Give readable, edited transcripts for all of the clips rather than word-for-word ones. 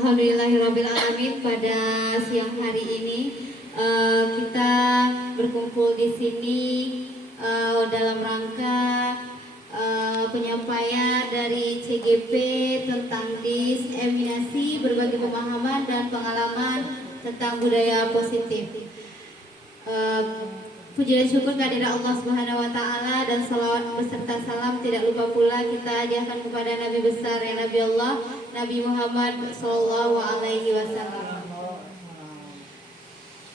Alhamdulillahirrabbilalamin, pada siang hari ini kita berkumpul di sini dalam rangka penyampaian dari CGP tentang diseminasi berbagi pemahaman dan pengalaman tentang budaya positif. Puji dan syukur kehadirat Allah Subhanahu wa taala dan salawat beserta salam tidak lupa pula kita hadiahkan kepada Nabi besar ya Nabi Allah, Nabi Muhammad sallallahu alaihi wasallam.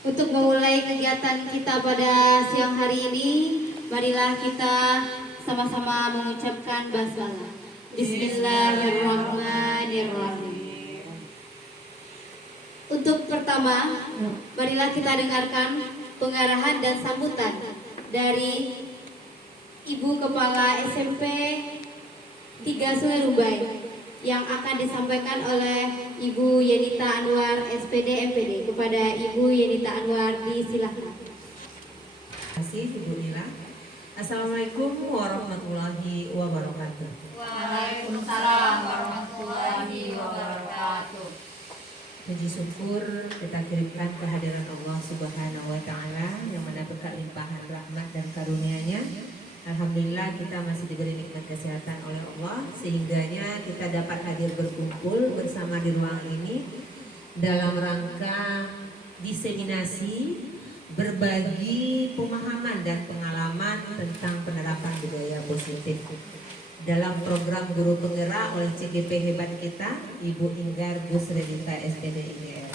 Untuk memulai kegiatan kita pada siang hari ini, marilah kita sama-sama mengucapkan basmalah. Bismillahirrahmanirrahim. Untuk pertama, marilah kita dengarkan pengarahan dan sambutan dari Ibu Kepala SMP 3 Sungai Rubai yang akan disampaikan oleh Ibu Yenita Anwar SPD MPD. Kepada Ibu Yenita Anwar disilahkan. Terima kasih Ibu Nila. Assalamualaikum warahmatullahi wabarakatuh. Waalaikumsalam warahmatullahi wabarakatuh. Puji syukur kita kirimkan kehadiran Allah Subhanahu wa taala yang mana berkat limpahan rahmat dan karunia-Nya. Alhamdulillah kita masih diberi nikmat kesehatan oleh Allah sehingganya kita dapat hadir berkumpul bersama di ruang ini dalam rangka diseminasi berbagi pemahaman dan pengalaman tentang penerapan budaya positif dalam program Guru Penggerak oleh CGP hebat kita, Ibu Inggar Gus Redita SPD IGR.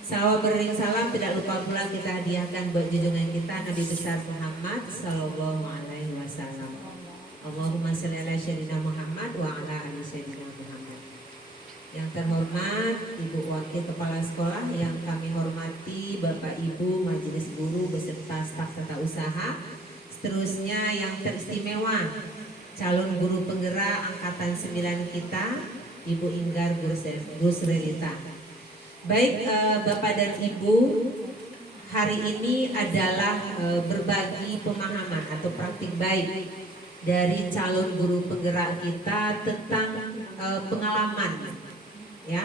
Salawat beriring salam tidak lupa pula kita hadiahkan buat junjungan kita Nabi besar Muhammad sallallahu alaihi wasallam. Allahumma shalli ala sayyidina Muhammad wa ala ali sayyidina Muhammad. Yang terhormat Ibu Wakil Kepala Sekolah yang kami hormati, Bapak Ibu Majelis Guru beserta staf tata usaha, seterusnya yang teristimewa calon guru penggerak angkatan 9 kita, Ibu Inggar Gus Redita. Baik Bapak dan Ibu, hari ini adalah berbagi pemahaman atau praktik baik dari calon guru penggerak kita tentang pengalaman ya,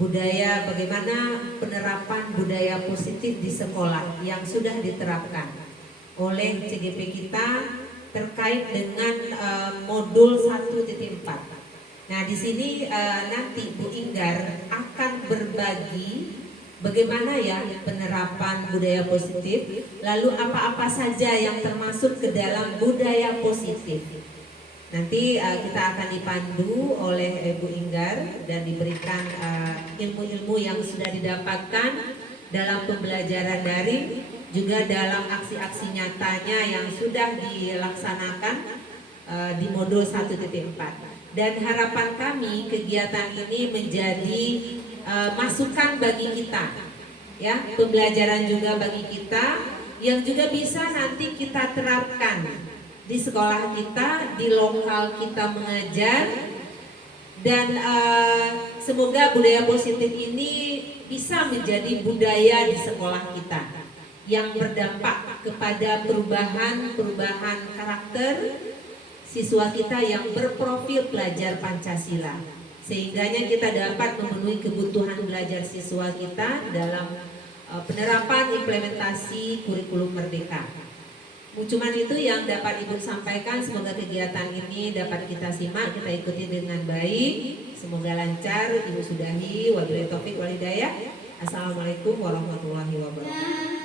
budaya, bagaimana penerapan budaya positif di sekolah yang sudah diterapkan oleh CGP kita terkait dengan modul 1.4. Nah, di sini nanti Bu Inggar akan berbagi bagaimana ya penerapan budaya positif, lalu apa-apa saja yang termasuk ke dalam budaya positif. Nanti kita akan dipandu oleh Bu Inggar dan diberikan ilmu-ilmu yang sudah didapatkan dalam pembelajaran daring, juga dalam aksi-aksi nyatanya yang sudah dilaksanakan di modul 1.4. Dan harapan kami kegiatan ini menjadi masukan bagi kita ya, pembelajaran juga bagi kita yang juga bisa nanti kita terapkan di sekolah kita, di lokal kita mengajar, dan semoga budaya positif ini bisa menjadi budaya di sekolah kita yang berdampak kepada perubahan karakter siswa kita yang berprofil pelajar Pancasila, sehingganya kita dapat memenuhi kebutuhan belajar siswa kita dalam penerapan implementasi kurikulum merdeka. Cuman itu yang dapat Ibu sampaikan. Semoga kegiatan ini dapat kita simak, kita ikuti dengan baik. Semoga lancar. Ibu sudahi. Wabillahi taufiq wal hidayah. Assalamualaikum warahmatullahi wabarakatuh.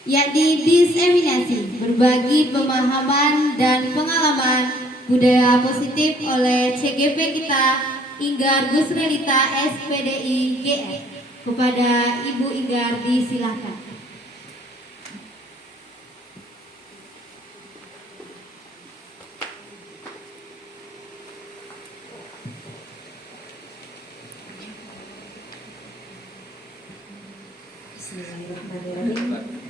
Yakni diseminasi berbagi pemahaman dan pengalaman budaya positif oleh CGP kita Inggar Gus Redita SPDI GR. Kepada Ibu Inggar disilahkan. Bismillahirrahmanirrahim.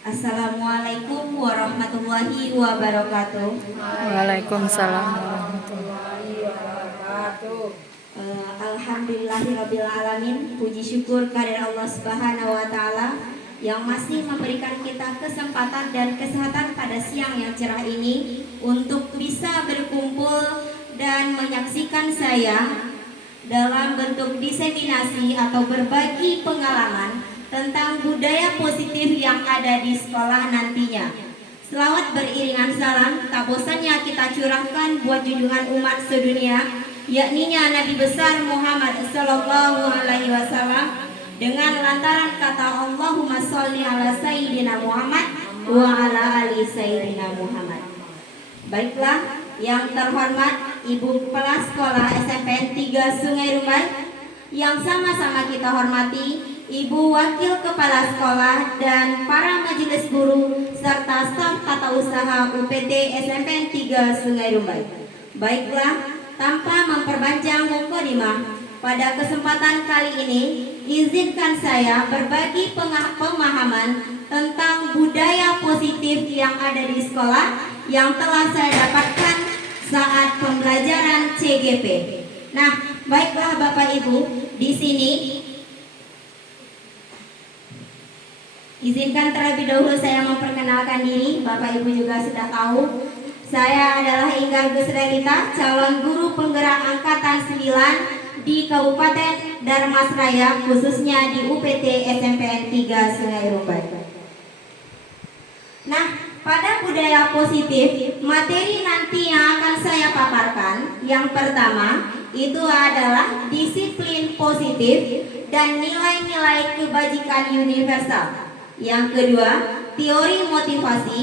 Assalamualaikum warahmatullahi wabarakatuh. Waalaikumsalam warahmatullahi wabarakatuh. Alhamdulillahirrabbilalamin. Puji syukur kehadirat Allah Subhanahu wa taala yang masih memberikan kita kesempatan dan kesehatan pada siang yang cerah ini untuk bisa berkumpul dan menyaksikan saya dalam bentuk diseminasi atau berbagi pengalaman tentang budaya positif yang ada di sekolah nantinya. Selawat beriringan salam tak bosannya kita curahkan buat junjungan umat sedunia, yakninya Nabi besar Muhammad Sallallahu Alaihi Wasallam, dengan lantaran kata Allahumma sholli ala Sayyidina Muhammad wa ala ali Sayyidina Muhammad. Baiklah, yang terhormat Ibu Kepala Sekolah SMPN 3 Sungai Rumbai, yang sama-sama kita hormati Ibu Wakil Kepala Sekolah dan para majelis guru serta staf tata usaha UPT SMPN 3 Sungai Rumbai. Baiklah, tanpa memperpanjang mukadimah, pada kesempatan kali ini izinkan saya berbagi pemahaman tentang budaya positif yang ada di sekolah yang telah saya dapatkan saat pembelajaran CGP. Nah, baiklah Bapak Ibu, di sini izinkan terlebih dahulu saya memperkenalkan diri. Bapak Ibu juga sudah tahu, saya adalah Inggar Gusrelita, calon guru penggerak angkatan 9 di Kabupaten Darmasraya, khususnya di UPT SMPN 3 Sungai Rumbai. Nah, pada budaya positif, materi nanti yang akan saya paparkan, yang pertama itu adalah disiplin positif dan nilai-nilai kebajikan universal. Yang kedua, teori motivasi,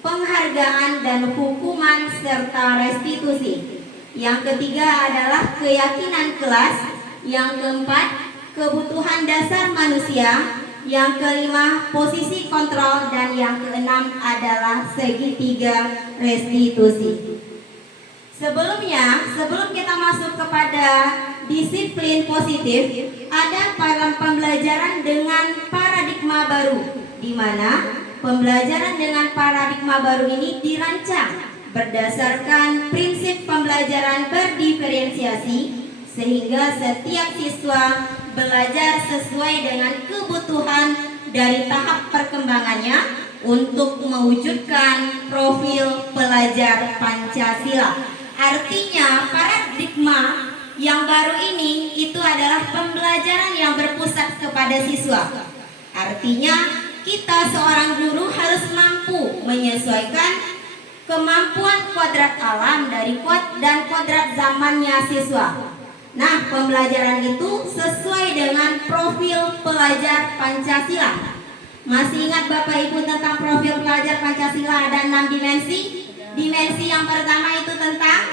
penghargaan dan hukuman serta restitusi. Yang ketiga adalah keyakinan kelas. Yang keempat, kebutuhan dasar manusia. Yang kelima, posisi kontrol. Dan yang keenam adalah segitiga restitusi. Sebelum kita masuk kepada disiplin positif, ada pembelajaran dengan paradigma baru, di mana pembelajaran dengan paradigma baru ini dirancang berdasarkan prinsip pembelajaran berdiferensiasi, sehingga setiap siswa belajar sesuai dengan kebutuhan dari tahap perkembangannya untuk mewujudkan profil pelajar Pancasila. Artinya paradigma yang baru ini itu adalah pembelajaran yang berpusat kepada siswa. Artinya kita seorang guru harus mampu menyesuaikan kemampuan kodrat alam dari kodrat zamannya siswa. Nah, pembelajaran itu sesuai dengan profil pelajar Pancasila. Masih ingat Bapak Ibu tentang profil pelajar Pancasila ada 6 dimensi? Dimensi yang pertama itu tentang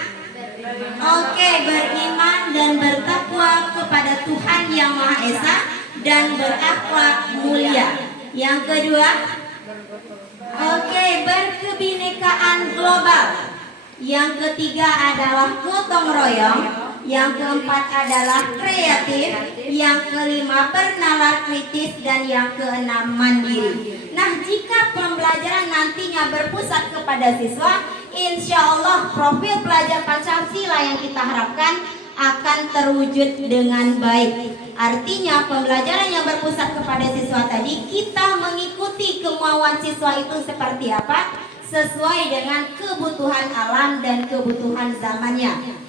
beriman dan bertakwa kepada Tuhan Yang Maha Esa dan berakhlak mulia. Yang kedua, berkebinekaan global. Yang ketiga adalah gotong royong. Yang keempat adalah kreatif. Yang kelima bernalar kritis. Dan yang keenam mandiri. Nah, jika pembelajaran nantinya berpusat kepada siswa, insya Allah profil pelajar Pancasila yang kita harapkan akan terwujud dengan baik. Artinya pembelajaran yang berpusat kepada siswa tadi, kita mengikuti kemauan siswa itu seperti apa, sesuai dengan kebutuhan alam dan kebutuhan zamannya.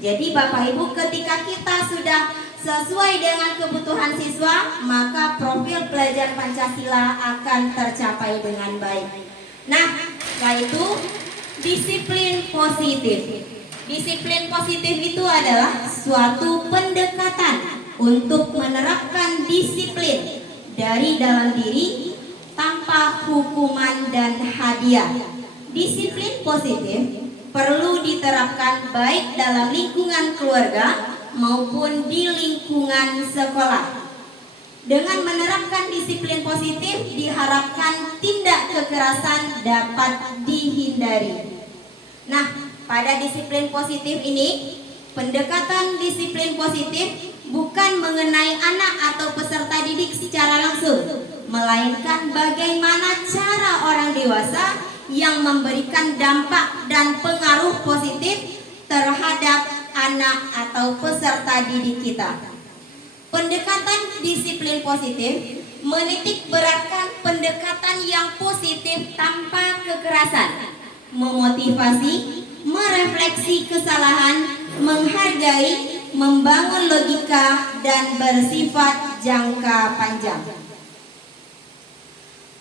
Jadi Bapak Ibu, ketika kita sudah sesuai dengan kebutuhan siswa, maka profil pelajar Pancasila akan tercapai dengan baik. Nah, setelah itu disiplin positif. Disiplin positif itu adalah suatu pendekatan untuk menerapkan disiplin dari dalam diri tanpa hukuman dan hadiah. Disiplin positif perlu diterapkan baik dalam lingkungan keluarga maupun di lingkungan sekolah. Dengan menerapkan disiplin positif diharapkan tindak kekerasan dapat dihindari. Nah, pada disiplin positif ini, pendekatan disiplin positif bukan mengenai anak atau peserta didik secara langsung, melainkan bagaimana cara orang dewasa yang memberikan dampak dan pengaruh positif terhadap anak atau peserta didik kita. Pendekatan disiplin positif menitik beratkan pendekatan yang positif tanpa kekerasan, memotivasi, merefleksi kesalahan, menghargai, membangun logika, dan bersifat jangka panjang.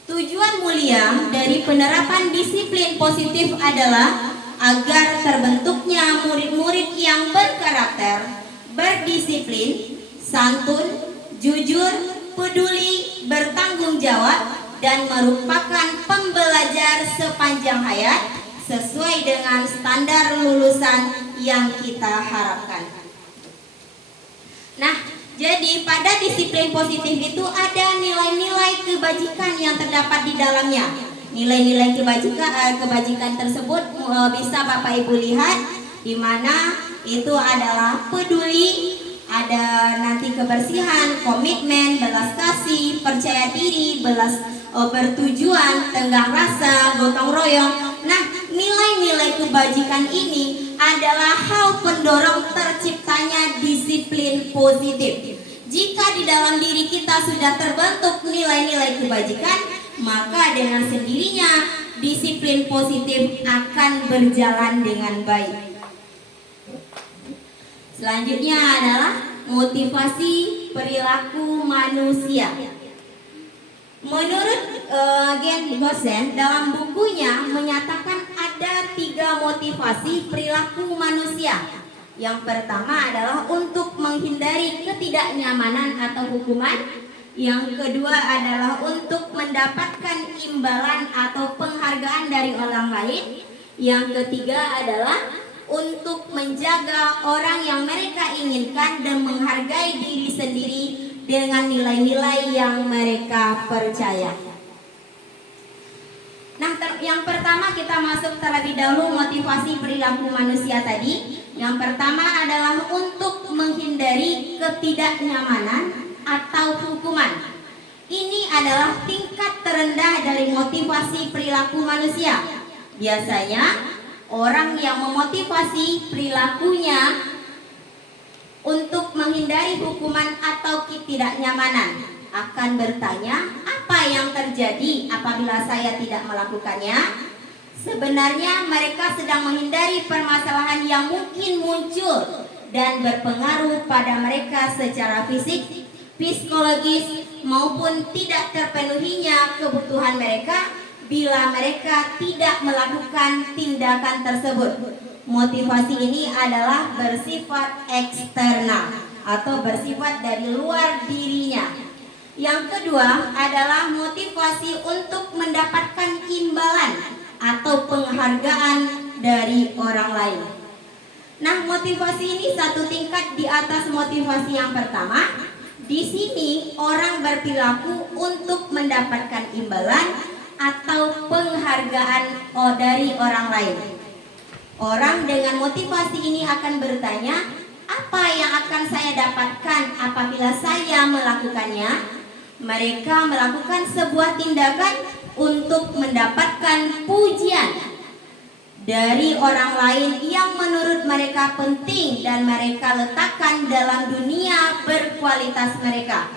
Tujuan mulia dari penerapan disiplin positif adalah agar terbentuknya murid-murid yang berkarakter, berdisiplin, santun, jujur, peduli, bertanggung jawab, dan merupakan pembelajar sepanjang hayat sesuai dengan standar lulusan yang kita harapkan. Nah, jadi pada disiplin positif itu ada nilai-nilai kebajikan yang terdapat di dalamnya. Nilai-nilai kebajikan tersebut bisa Bapak Ibu lihat, di mana itu adalah peduli, ada nanti kebersihan, komitmen, belas kasih, percaya diri, bertujuan, tenggang rasa, gotong royong. Nah, nilai-nilai kebajikan ini adalah hal pendorong terciptanya disiplin positif. Jika di dalam diri kita sudah terbentuk nilai-nilai kebajikan, maka dengan sendirinya disiplin positif akan berjalan dengan baik. Selanjutnya adalah motivasi perilaku manusia. Menurut Gen Gosen dalam bukunya menyatakan ada 3 motivasi perilaku manusia. Yang pertama adalah untuk menghindari ketidaknyamanan atau hukuman. Yang kedua adalah untuk mendapatkan imbalan atau penghargaan dari orang lain. Yang ketiga adalah untuk menjaga orang yang mereka inginkan dan menghargai diri sendiri dengan nilai-nilai yang mereka percaya. Nah, yang pertama kita masuk terlebih dahulu motivasi perilaku manusia tadi. Yang pertama adalah untuk menghindari ketidaknyamanan atau hukuman. Ini adalah tingkat terendah dari motivasi perilaku manusia. Biasanya orang yang memotivasi perilakunya untuk menghindari hukuman atau ketidaknyamanan akan bertanya, apa yang terjadi apabila saya tidak melakukannya? Sebenarnya mereka sedang menghindari permasalahan yang mungkin muncul dan berpengaruh pada mereka secara fisik, psikologis, maupun tidak terpenuhinya kebutuhan mereka bila mereka tidak melakukan tindakan tersebut. Motivasi ini adalah bersifat eksternal atau bersifat dari luar dirinya. Yang kedua adalah motivasi untuk mendapatkan imbalan atau penghargaan dari orang lain. Nah, motivasi ini satu tingkat di atas motivasi yang pertama. Di sini orang berperilaku untuk mendapatkan imbalan atau penghargaan dari orang lain. Orang dengan motivasi ini akan bertanya, apa yang akan saya dapatkan apabila saya melakukannya? Mereka melakukan sebuah tindakan untuk mendapatkan pujian dari orang lain yang menurut mereka penting dan mereka letakkan dalam dunia berkualitas mereka.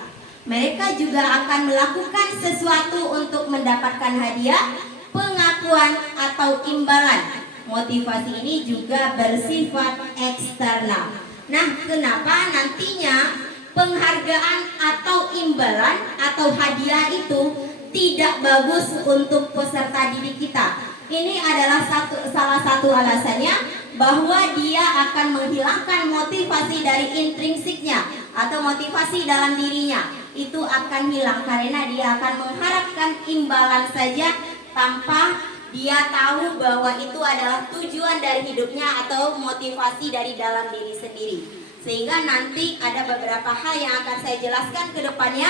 Mereka juga akan melakukan sesuatu untuk mendapatkan hadiah, pengakuan, atau imbalan. Motivasi ini juga bersifat eksternal. Nah, kenapa nantinya penghargaan atau imbalan atau hadiah itu tidak bagus untuk peserta didik kita? Ini adalah salah satu alasannya, bahwa dia akan menghilangkan motivasi dari intrinsiknya atau motivasi dalam dirinya. Itu akan hilang karena dia akan mengharapkan imbalan saja tanpa dia tahu bahwa itu adalah tujuan dari hidupnya atau motivasi dari dalam diri sendiri. Sehingga nanti ada beberapa hal yang akan saya jelaskan ke depannya,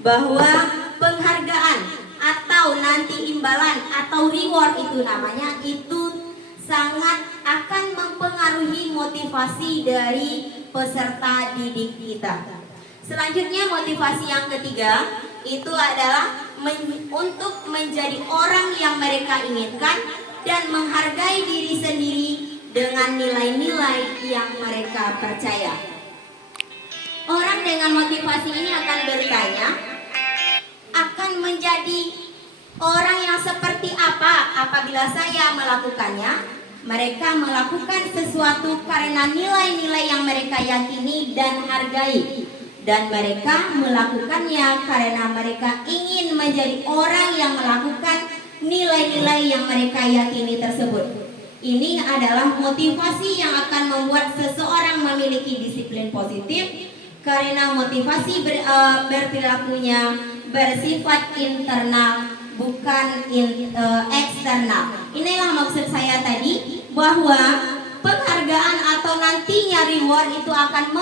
bahwa penghargaan atau nanti imbalan atau reward itu namanya, itu sangat akan mempengaruhi motivasi dari peserta didik kita. Selanjutnya motivasi yang ketiga itu adalah untuk menjadi orang yang mereka inginkan dan menghargai diri sendiri dengan nilai-nilai yang mereka percaya. Orang dengan motivasi ini akan bertanya, akan menjadi orang yang seperti apa apabila saya melakukannya? Mereka melakukan sesuatu karena nilai-nilai yang mereka yakini dan hargai. Dan mereka melakukannya karena mereka ingin menjadi orang yang melakukan nilai-nilai yang mereka yakini tersebut. Ini adalah motivasi yang akan membuat seseorang memiliki disiplin positif, karena motivasi berperilakunya bersifat internal, bukan eksternal. Inilah maksud saya tadi, bahwa penghargaan atau nantinya reward itu akan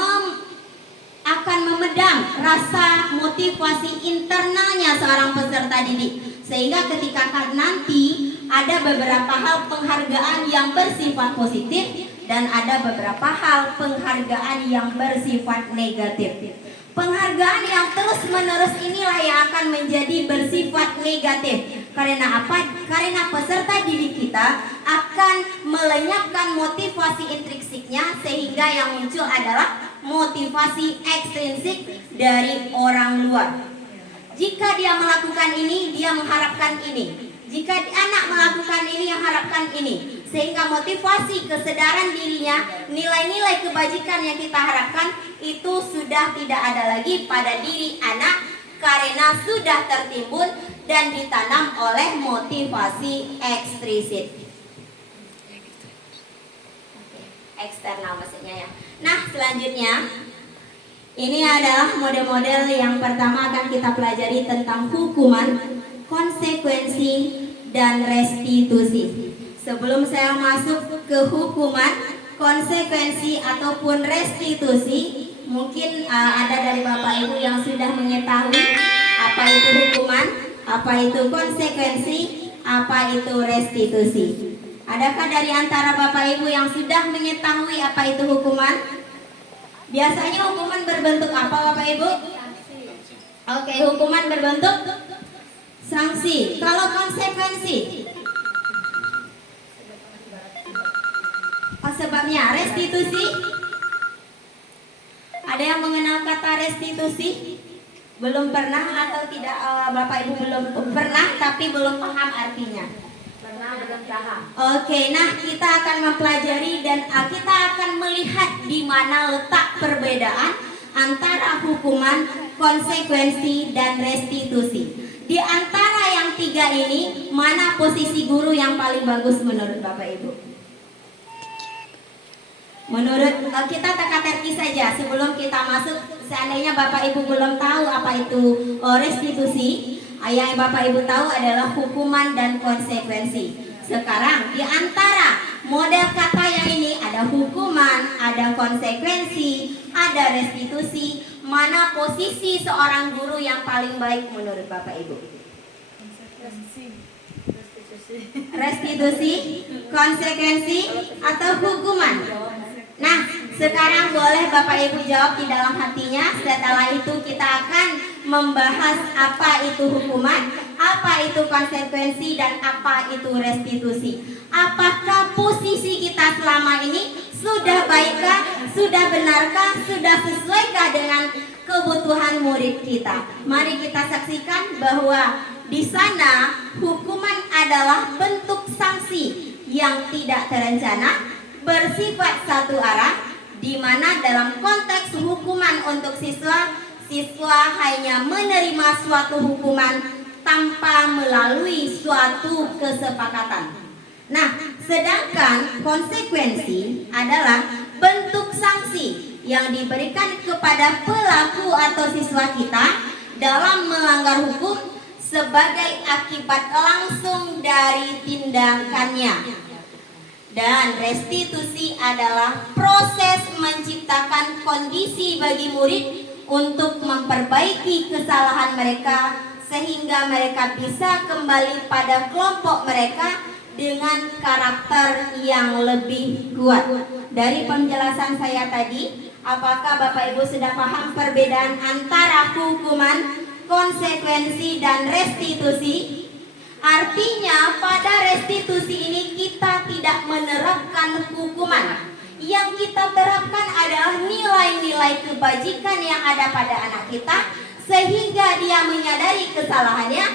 memedam rasa motivasi internalnya seorang peserta didik, sehingga ketika nanti ada beberapa hal penghargaan yang bersifat positif dan ada beberapa hal penghargaan yang bersifat negatif. Penghargaan yang terus-menerus inilah yang akan menjadi bersifat negatif. Karena apa? Karena peserta didik kita akan melenyapkan motivasi intrinsiknya, sehingga yang muncul adalah motivasi ekstrinsik dari orang luar. Jika dia melakukan ini, dia mengharapkan ini. Jika anak melakukan ini, yang harapkan ini. Sehingga motivasi kesadaran dirinya, nilai-nilai kebajikan yang kita harapkan itu sudah tidak ada lagi pada diri anak, karena sudah tertimbun dan ditanam oleh motivasi ekstrinsit. Eksternal maksudnya ya. Nah, selanjutnya ini adalah model-model yang pertama akan kita pelajari tentang hukuman, konsekuensi, dan restitusi. Sebelum saya masuk ke hukuman, konsekuensi, ataupun restitusi, mungkin ada dari Bapak Ibu yang sudah mengetahui apa itu hukuman, apa itu konsekuensi, apa itu restitusi. Adakah dari antara Bapak Ibu yang sudah mengetahui apa itu hukuman? Biasanya hukuman berbentuk apa, Bapak Ibu? Oke, hukuman berbentuk sanksi. Kalau konsekuensi, sebabnya restitusi. Ada yang mengenal kata restitusi? Belum pernah atau tidak? Bapak Ibu belum pernah tapi belum paham artinya. Oke, nah kita akan mempelajari dan kita akan melihat di mana letak perbedaan antara hukuman, konsekuensi, dan restitusi. Di antara yang tiga ini, mana posisi guru yang paling bagus menurut Bapak Ibu? Menurut kita teka-teki saja sebelum kita masuk. Seandainya Bapak Ibu belum tahu apa itu restitusi, yang Bapak Ibu tahu adalah hukuman dan konsekuensi. Sekarang di antara model kata yang ini ada hukuman, ada konsekuensi, ada restitusi. Mana posisi seorang guru yang paling baik menurut Bapak Ibu? Restitusi, konsekuensi, atau hukuman? Nah, sekarang boleh Bapak Ibu jawab di dalam hatinya. Setelah itu kita akan membahas apa itu hukuman, apa itu konsekuensi, dan apa itu restitusi. Apakah posisi kita selama ini sudah baikkah, sudah benarkah, sudah sesuaikah dengan kebutuhan murid kita? Mari kita saksikan bahwa di sana hukuman adalah bentuk sanksi yang tidak terencana, bersifat satu arah, di mana dalam konteks hukuman untuk siswa hanya menerima suatu hukuman tanpa melalui suatu kesepakatan. Nah, sedangkan konsekuensi adalah bentuk sanksi yang diberikan kepada pelaku atau siswa kita dalam melanggar hukum sebagai akibat langsung dari tindakannya. Dan restitusi adalah proses menciptakan kondisi bagi murid untuk memperbaiki kesalahan mereka, sehingga mereka bisa kembali pada kelompok mereka dengan karakter yang lebih kuat. Dari penjelasan saya tadi, apakah Bapak Ibu sudah paham perbedaan antara hukuman, konsekuensi, dan restitusi? Artinya pada restitusi ini kita tidak menerapkan hukuman. Yang kita terapkan adalah nilai-nilai kebajikan yang ada pada anak kita, sehingga dia menyadari kesalahannya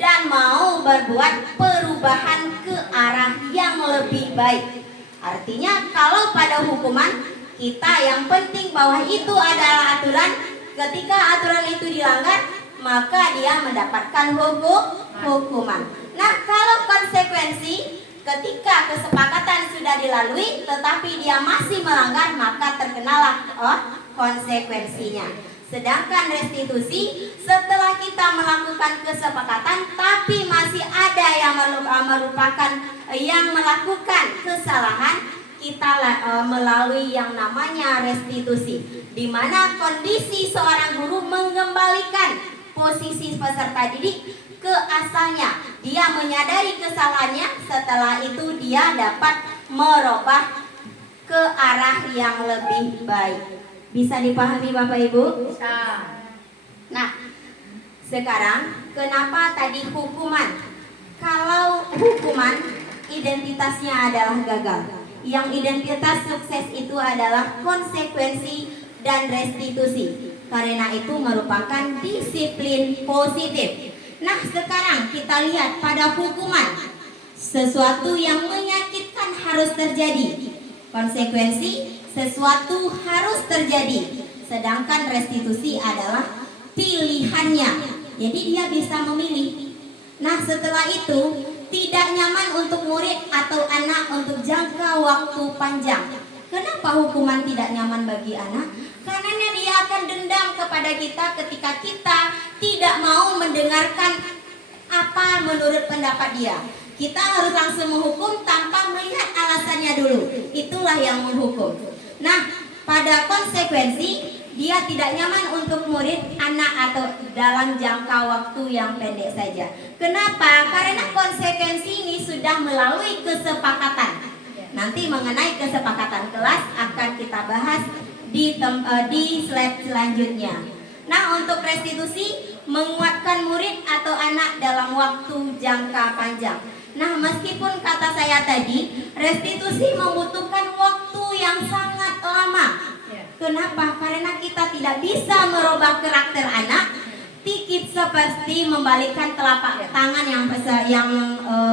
dan mau berbuat perubahan ke arah yang lebih baik. Artinya kalau pada hukuman kita yang penting bahwa itu adalah aturan, ketika aturan itu dilanggar maka dia mendapatkan hukuman. Nah, kalau konsekuensi ketika kesepakatan sudah dilalui tetapi dia masih melanggar maka terkenalah konsekuensinya. Sedangkan restitusi setelah kita melakukan kesepakatan tapi masih ada yang merupakan yang melakukan kesalahan, kita melalui yang namanya restitusi, di mana kondisi seorang guru mengembalikan posisi peserta didik ke asalnya. Dia menyadari kesalahannya, setelah itu dia dapat merubah ke arah yang lebih baik. Bisa dipahami Bapak Ibu? Bisa. Nah, sekarang kenapa tadi hukuman? Kalau hukuman identitasnya adalah gagal. Yang identitas sukses itu adalah konsekuensi dan restitusi. Karena itu merupakan disiplin positif. Nah, sekarang kita lihat pada hukuman. Sesuatu yang menyakitkan harus terjadi. Konsekuensi sesuatu harus terjadi. Sedangkan restitusi adalah pilihannya. Jadi dia bisa memilih. Nah, setelah itu tidak nyaman untuk murid atau anak untuk jangka waktu panjang. Kenapa hukuman tidak nyaman bagi anak? Karena dia akan dendam kepada kita ketika kita tidak mau mendengarkan apa menurut pendapat dia. Kita harus langsung menghukum tanpa melihat alasannya dulu. Itulah yang menghukum. Nah, pada konsekuensi dia tidak nyaman untuk murid, anak atau dalam jangka waktu yang pendek saja. Kenapa? Karena konsekuensi ini sudah melalui kesepakatan. Nanti mengenai kesepakatan kelas akan kita bahas di slide selanjutnya. Nah, untuk restitusi menguatkan murid atau anak dalam waktu jangka panjang. Nah, meskipun kata saya tadi restitusi membutuhkan waktu yang sangat lama. Kenapa? Karena kita tidak bisa merubah karakter anak. Tikit seperti membalikkan telapak tangan yang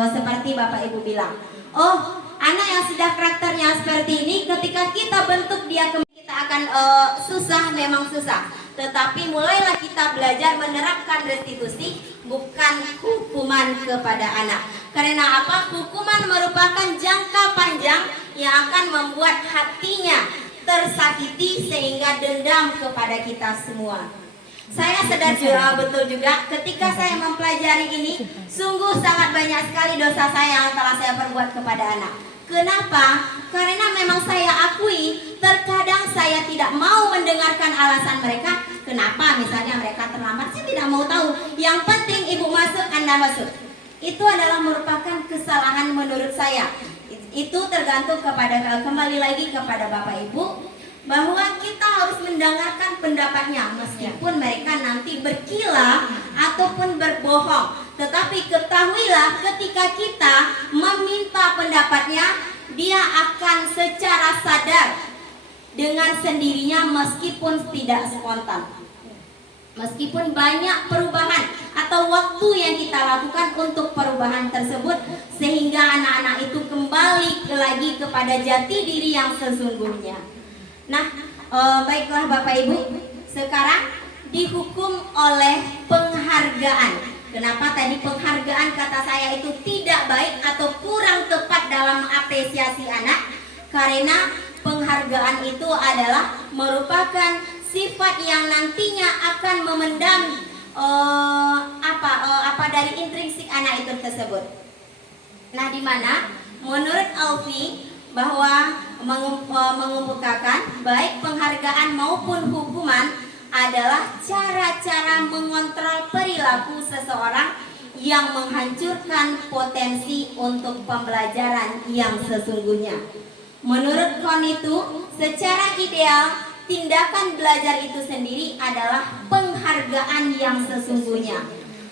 seperti Bapak Ibu bilang. Oh, anak yang sudah karakternya seperti ini, ketika kita bentuk dia kita akan susah, memang susah. Tetapi mulailah kita belajar menerapkan restitusi, bukan hukuman kepada anak. Karena apa? Hukuman merupakan jangka panjang yang akan membuat hatinya tersakiti sehingga dendam kepada kita semua. Saya sadar juga betul juga ketika saya mempelajari ini, sungguh sangat banyak sekali dosa saya yang telah saya perbuat kepada anak. Kenapa? Karena memang saya akui terkadang saya tidak mau mendengarkan alasan mereka. Kenapa misalnya mereka terlambat, saya tidak mau tahu. Yang penting ibu masuk, Anda masuk. Itu adalah merupakan kesalahan menurut saya. Itu tergantung kepada, kembali lagi kepada Bapak Ibu, bahwa kita harus mendengarkan pendapatnya meskipun mereka nanti berkilah ataupun berbohong. Tetapi ketahuilah ketika kita meminta pendapatnya, dia akan secara sadar dengan sendirinya meskipun tidak spontan. Meskipun banyak perubahan atau waktu yang kita lakukan untuk perubahan tersebut, sehingga anak-anak itu kembali lagi kepada jati diri yang sesungguhnya. Nah, baiklah Bapak Ibu, sekarang dihukum oleh penghargaan. Kenapa tadi penghargaan kata saya itu tidak baik atau kurang tepat dalam apresiasi anak? Karena penghargaan itu adalah merupakan sifat yang nantinya akan memendam apa dari intrinsik anak itu tersebut. Nah, di mana menurut Alfi bahwa mengemukakan baik penghargaan maupun hukuman adalah cara-cara mengontrol perilaku seseorang yang menghancurkan potensi untuk pembelajaran yang sesungguhnya. Menurut Kohn itu, secara ideal tindakan belajar itu sendiri adalah penghargaan yang sesungguhnya.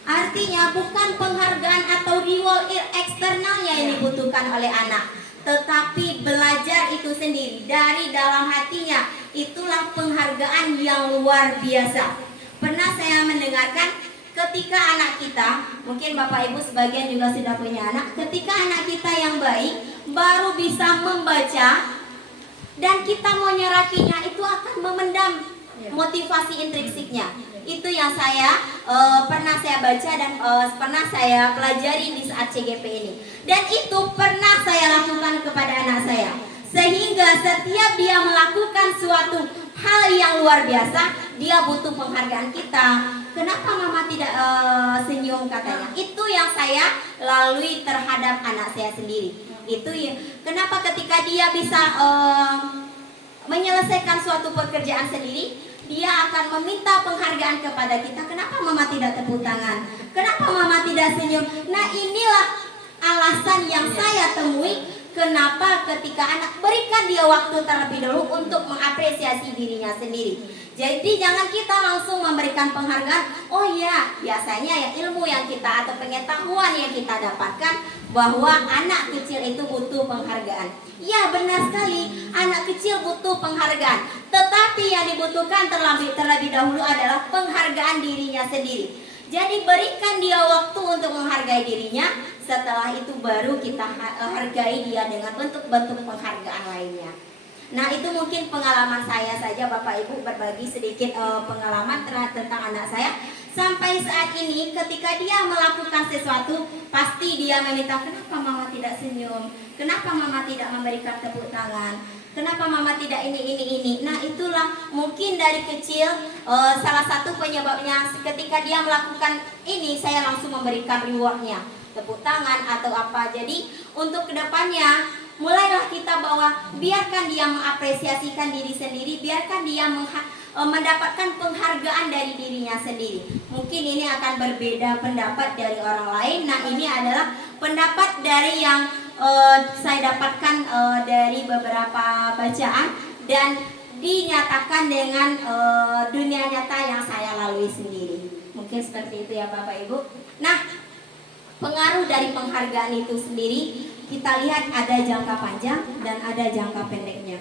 Artinya bukan penghargaan atau reward eksternalnya yang dibutuhkan oleh anak, tetapi belajar itu sendiri dari dalam hatinya. Itulah penghargaan yang luar biasa. Pernah saya mendengarkan ketika anak kita, mungkin Bapak Ibu sebagian juga sudah punya anak, ketika anak kita yang baik baru bisa membaca dan kita mau nyerapinya itu akan memendam motivasi intrinsiknya. Itu yang saya pernah saya baca dan pernah saya pelajari di saat CGP ini. Dan itu pernah saya lakukan kepada anak saya. Sehingga setiap dia melakukan suatu hal yang luar biasa, dia butuh penghargaan kita. Kenapa mama tidak senyum katanya? Itu yang saya lalui terhadap anak saya sendiri. Itu ya. Kenapa ketika dia bisa menyelesaikan suatu pekerjaan sendiri, dia akan meminta penghargaan kepada kita. Kenapa mama tidak tepuk tangan? Kenapa mama tidak senyum? Nah, inilah alasan yang saya temui kenapa ketika anak berikan dia waktu terlebih dahulu untuk mengapresiasi dirinya sendiri. Jadi jangan kita langsung memberikan penghargaan. Oh ya, biasanya ya ilmu yang kita atau pengetahuan yang kita dapatkan bahwa anak kecil itu butuh penghargaan. Ya, benar sekali, anak kecil butuh penghargaan. Tetapi yang dibutuhkan terlebih dahulu adalah penghargaan dirinya sendiri. Jadi berikan dia waktu untuk menghargai dirinya. Setelah itu baru kita hargai dia dengan bentuk-bentuk penghargaan lainnya. Nah, itu mungkin pengalaman saya saja, Bapak Ibu, berbagi sedikit pengalaman tentang anak saya. Sampai saat ini ketika dia melakukan sesuatu, pasti dia meminta, kenapa mama tidak senyum? Kenapa mama tidak memberikan tepuk tangan? Kenapa mama tidak ini? Nah, itulah mungkin dari kecil salah satu penyebabnya. Ketika dia melakukan ini, saya langsung memberikan rewardnya, tepuk tangan atau apa. Jadi untuk kedepannya mulailah kita bahwa biarkan dia mengapresiasikan diri sendiri, biarkan dia mendapatkan penghargaan dari dirinya sendiri. Mungkin ini akan berbeda pendapat dari orang lain. Nah, ini adalah pendapat dari yang saya dapatkan dari beberapa bacaan dan dinyatakan dengan dunia nyata yang saya lalui sendiri. Mungkin seperti itu ya Bapak Ibu. Nah, pengaruh dari penghargaan itu sendiri kita lihat ada jangka panjang dan ada jangka pendeknya.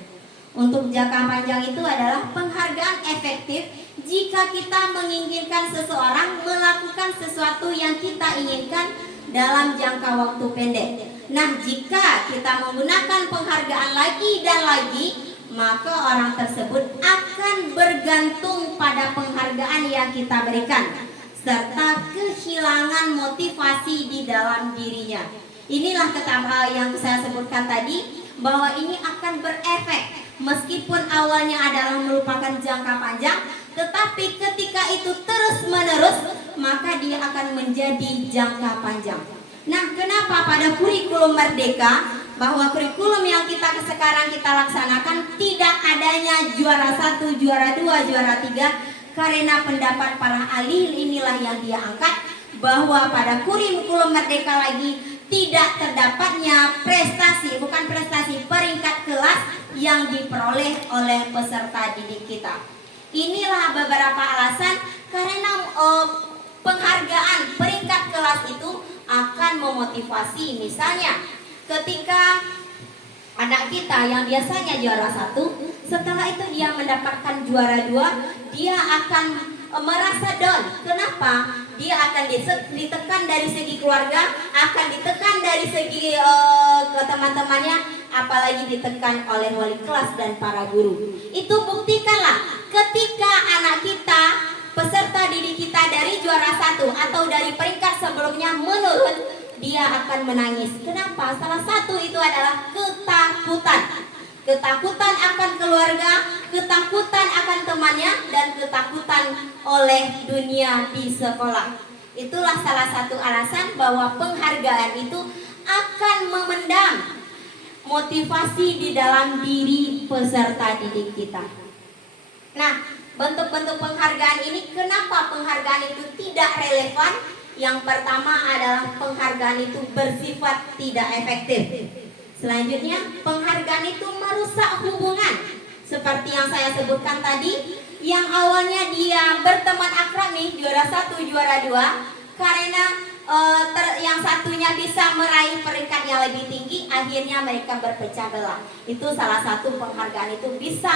Untuk jangka panjang itu adalah penghargaan efektif jika kita menginginkan seseorang melakukan sesuatu yang kita inginkan dalam jangka waktu pendek. Nah, jika kita menggunakan penghargaan lagi dan lagi, maka orang tersebut akan bergantung pada penghargaan yang kita berikan serta kehilangan motivasi di dalam dirinya. Inilah yang saya sebutkan tadi, bahwa ini akan berefek. Meskipun awalnya adalah merupakan jangka panjang, tetapi ketika itu terus menerus, maka dia akan menjadi jangka panjang. Nah, kenapa pada kurikulum Merdeka, bahwa kurikulum yang sekarang kita laksanakan tidak adanya juara 1, juara 2, juara 3, karena pendapat para ahli inilah yang dia angkat, bahwa pada kurikulum Merdeka lagi tidak terdapatnya prestasi, bukan prestasi, peringkat kelas yang diperoleh oleh peserta didik kita. Inilah beberapa alasan karena penghargaan peringkat kelas itu akan memotivasi. Misalnya ketika anak kita yang biasanya juara 1, setelah itu dia mendapatkan juara 2, dia akan merasa down. Kenapa? Dia akan ditekan dari segi keluarga, akan ditekan dari segi ke teman-temannya, apalagi ditekan oleh wali kelas dan para guru. Itu buktikanlah ketika anak kita, peserta didik kita dari juara 1 atau dari peringkat sebelumnya menurun, dia akan menangis. Kenapa? Salah satu itu adalah ketakutan. Ketakutan akan keluarga, ketakutan akan temannya, dan ketakutan oleh dunia di sekolah. Itulah salah satu alasan bahwa penghargaan itu akan memendam motivasi di dalam diri peserta didik kita. Nah, bentuk-bentuk penghargaan ini, kenapa penghargaan itu tidak relevan? Yang pertama adalah penghargaan itu bersifat tidak efektif. Selanjutnya, penghargaan itu merusak hubungan. Seperti yang saya sebutkan tadi, yang awalnya dia berteman akrab nih, juara 1, juara 2, karena yang satunya bisa meraih peringkat yang lebih tinggi, akhirnya mereka berpecah belah. Itu salah satu penghargaan itu bisa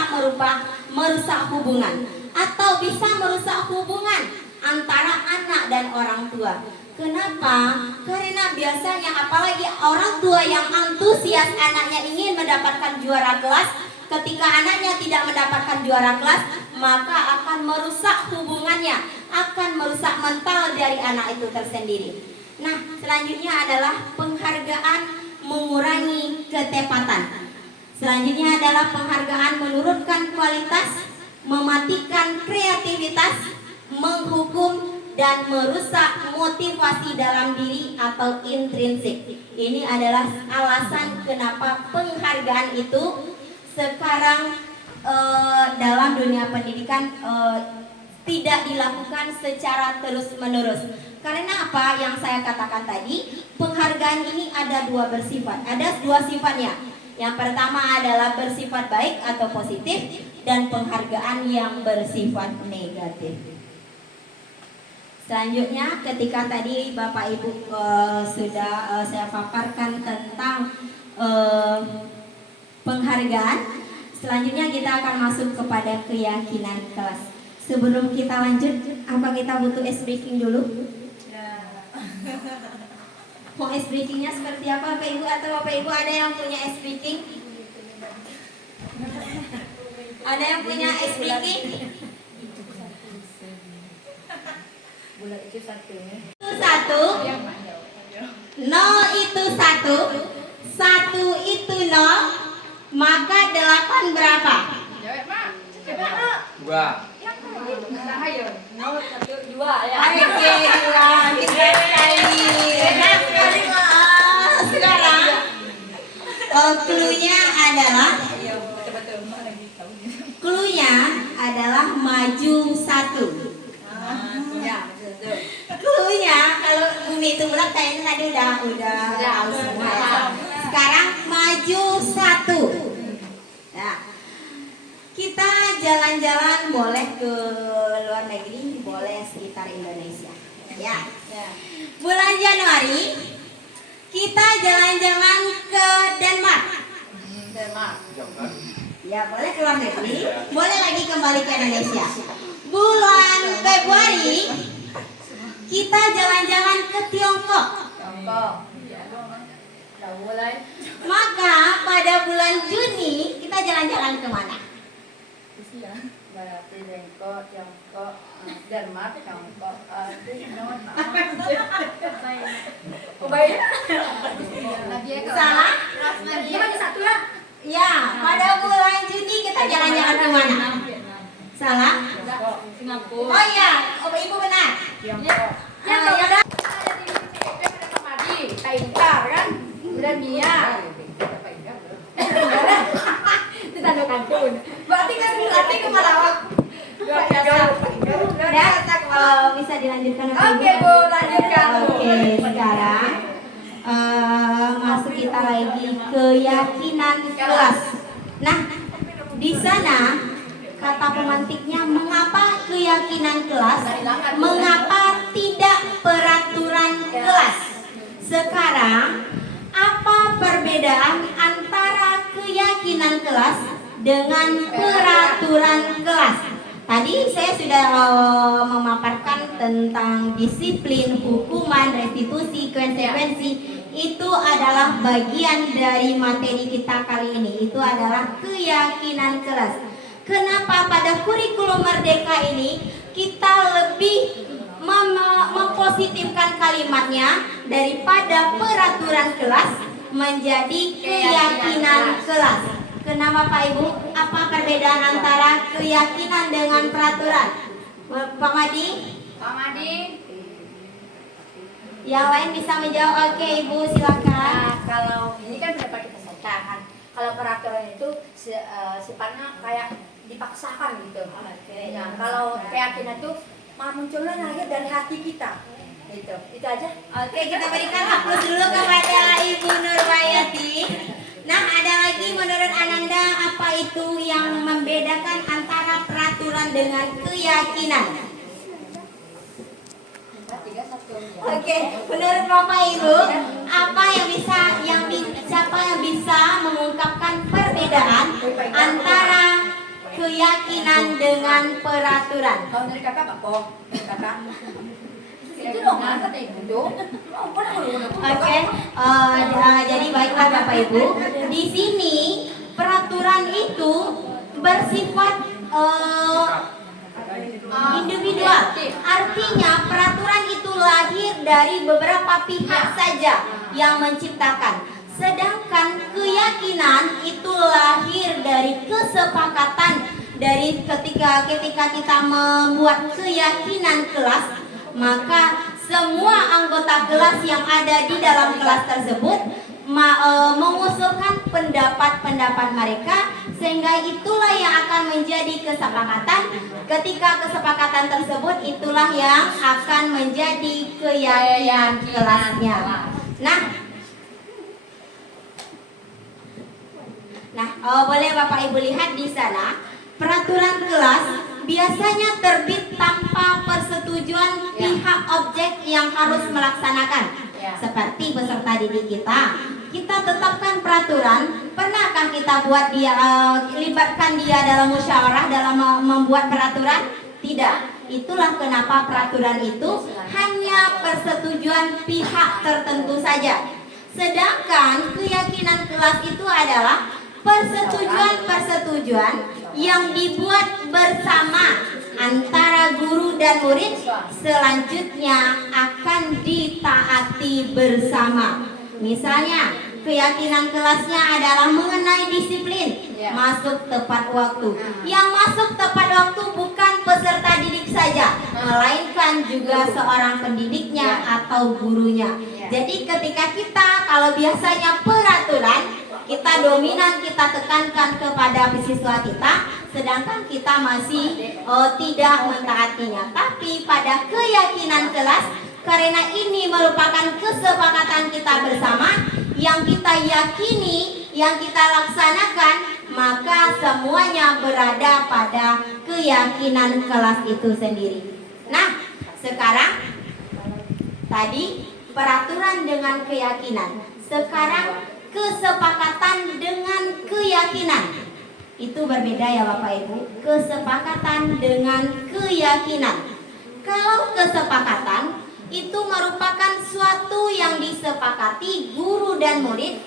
merusak hubungan, atau bisa merusak hubungan antara anak dan orang tua. Kenapa? Karena biasanya apalagi orang tua yang antusias anaknya ingin mendapatkan juara kelas, ketika anaknya tidak mendapatkan juara kelas, maka akan merusak hubungannya, akan merusak mental dari anak itu tersendiri. Nah, selanjutnya adalah penghargaan mengurangi ketepatan. Selanjutnya adalah penghargaan menurunkan kualitas, mematikan kreativitas, menghukum dan merusak motivasi dalam diri atau intrinsik. Ini adalah alasan kenapa penghargaan itu sekarang dalam dunia pendidikan tidak dilakukan secara terus-menerus. Karena apa yang saya katakan tadi, penghargaan ini ada dua bersifat, ada dua sifatnya. Yang pertama adalah bersifat baik atau positif, dan penghargaan yang bersifat negatif. Selanjutnya, ketika tadi Bapak Ibu sudah saya paparkan tentang penghargaan, selanjutnya kita akan masuk kepada keyakinan kelas. Sebelum kita lanjut, apa kita butuh ice breaking dulu? Mau ice breakingnya seperti apa Bapak Ibu? Atau Bapak Ibu ada yang punya ice breaking? Ada yang punya ice breaking? Itu satu, nol itu satu, satu itu nol, maka 8 berapa? Sekarang cluenya adalah maju satu. Cluenya kalau bumi itu bulat kayaknya tadi udah tahu semua ya. Sekarang maju satu. Nah, kita jalan-jalan boleh ke luar negeri, boleh sekitar Indonesia. Ya. Bulan Januari kita jalan-jalan ke Denmark. Ya, boleh ke luar negeri, boleh lagi kembali ke Indonesia. Bulan Februari kita jalan-jalan ke Tiongkok. Maka pada bulan Juni kita jalan-jalan ke mana? Salah? Ya, pada bulan Juni kita jalan-jalan ke mana? Salah? Oh iya, Ibu benar. Bisa dilanjutkan Oke, Bu, lanjutkan. Oke, sekarang masuk kita lagi keyakinan kelas. Nah, di sana kata pemantiknya mengapa keyakinan kelas, mengapa tidak peraturan kelas. Sekarang apa perbedaan antara keyakinan kelas dengan peraturan kelas? Tadi saya sudah memaparkan tentang disiplin, hukuman, restitusi, konsekuensi. Itu adalah bagian dari materi kita kali ini. Itu adalah keyakinan kelas. Kenapa pada kurikulum Merdeka ini kita lebih mempositifkan kalimatnya daripada peraturan kelas menjadi keyakinan kelas? Kenapa Pak Ibu? Apa perbedaan antara keyakinan dengan peraturan? Pak Madi? Yang lain bisa menjawab. Oke, Ibu silakan. Nah, kalau ini kan pendapat kita saja kan. Kalau peraturan itu sifatnya kayak dipaksakan gitu. Nah, kalau keyakinan itu munculnya lahir dari hati kita. Gitu. Itu aja. Oke, kita berikan aplaus dulu kepada Ibu Nurwayati. Nah, ada lagi menurut Ananda apa itu yang membedakan antara peraturan dengan keyakinan? Oke, menurut Bapak Ibu, apa siapa yang bisa mengungkapkan perbedaan antara keyakinan dengan peraturan. Kalau dari kakak apa kok? Kakak? Itu dong, angkat ya ibu. Oke, jadi baiklah Bapak Ibu. Di sini peraturan itu bersifat individual. Artinya peraturan itu lahir dari beberapa pihak saja yang menciptakan. Sedangkan keyakinan itu lahir dari kesepakatan dari ketika kita membuat keyakinan kelas, maka semua anggota kelas yang ada di dalam kelas tersebut mengusulkan pendapat-pendapat mereka, sehingga itulah yang akan menjadi kesepakatan. Ketika kesepakatan tersebut, itulah yang akan menjadi keyakinan kelasnya. Boleh Bapak Ibu lihat di sana, peraturan kelas biasanya terbit tanpa persetujuan pihak objek yang harus melaksanakan. Seperti peserta didik kita tetapkan peraturan. Pernahkah kita buat libatkan dia dalam musyawarah dalam membuat peraturan? Tidak. Itulah kenapa peraturan itu hanya persetujuan pihak tertentu saja. Sedangkan keyakinan kelas itu adalah persetujuan yang dibuat bersama antara guru dan murid, selanjutnya akan ditaati bersama. Misalnya, keyakinan kelasnya adalah mengenai disiplin, masuk tepat waktu. Yang masuk tepat waktu bukan peserta didik saja, melainkan juga seorang pendidiknya atau gurunya. Jadi ketika kita, kalau biasanya peraturan, kita dominan, kita tekankan kepada siswa kita, sedangkan kita masih tidak mentaatinya. Tapi pada keyakinan kelas, karena ini merupakan kesepakatan kita bersama, yang kita yakini, yang kita laksanakan, maka semuanya berada pada keyakinan kelas itu sendiri. Nah, sekarang tadi peraturan dengan keyakinan. Sekarang kesepakatan dengan keyakinan. Itu berbeda ya Bapak Ibu. Kesepakatan dengan keyakinan. Kalau kesepakatan itu merupakan suatu yang disepakati guru dan murid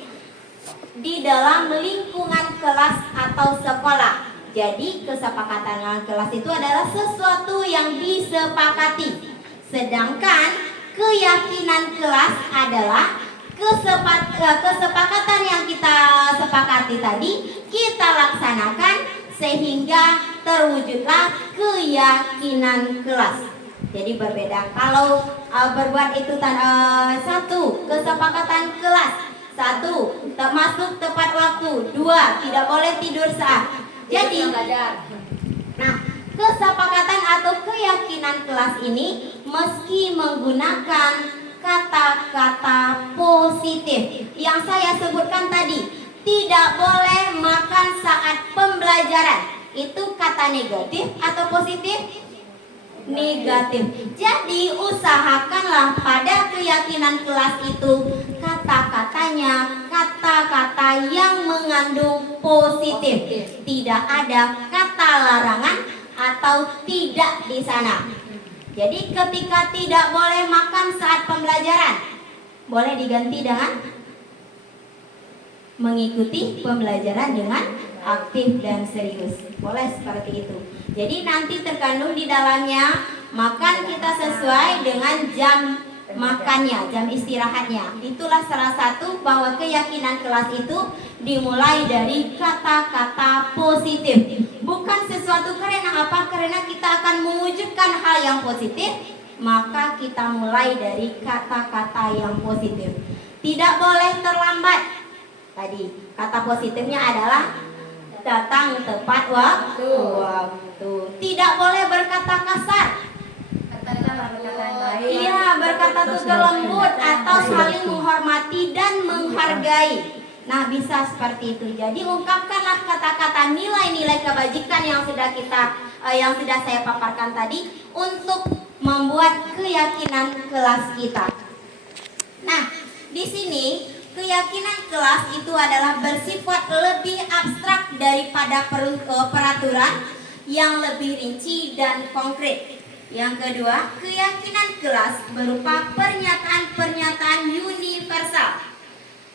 di dalam lingkungan kelas atau sekolah. Jadi kesepakatan dengan kelas itu adalah sesuatu yang disepakati. Sedangkan keyakinan kelas adalah kesepakatan yang kita sepakati tadi, kita laksanakan sehingga terwujudlah keyakinan kelas. Jadi berbeda. Kalau berbuat itu satu, kesepakatan kelas. Satu, masuk tepat waktu. Dua, tidak boleh tidur saat. Jadi, kesepakatan atau keyakinan kelas ini meski menggunakan kata-kata positif yang saya sebutkan tadi, tidak boleh makan saat pembelajaran. Itu kata negatif atau positif? Negatif. Jadi usahakanlah pada keyakinan kelas itu kata-katanya kata-kata yang mengandung positif. Tidak ada kata larangan atau tidak di sana. Jadi ketika tidak boleh makan saat pembelajaran, boleh diganti dengan mengikuti pembelajaran dengan aktif dan serius. Boleh seperti itu. Jadi nanti terkandung di dalamnya makan kita sesuai dengan jam makannya, jam istirahatnya. Itulah salah satu bahwa keyakinan kelas itu dimulai dari kata-kata positif. Bukan sesuatu karena apa? Karena kita akan mewujudkan hal yang positif, maka kita mulai dari kata-kata yang positif. Tidak boleh terlambat. Tadi kata positifnya adalah datang tepat waktu. Tidak boleh berkata kasar. Iya, berkata tutur lembut atau saling menghormati dan menghargai. Nah, bisa seperti itu. Jadi ungkapkanlah kata-kata nilai-nilai kebajikan yang sudah saya paparkan tadi untuk membuat keyakinan kelas kita. Nah, di sini keyakinan kelas itu adalah bersifat lebih abstrak daripada peraturan yang lebih rinci dan konkret. Yang kedua, keyakinan kelas berupa pernyataan-pernyataan universal.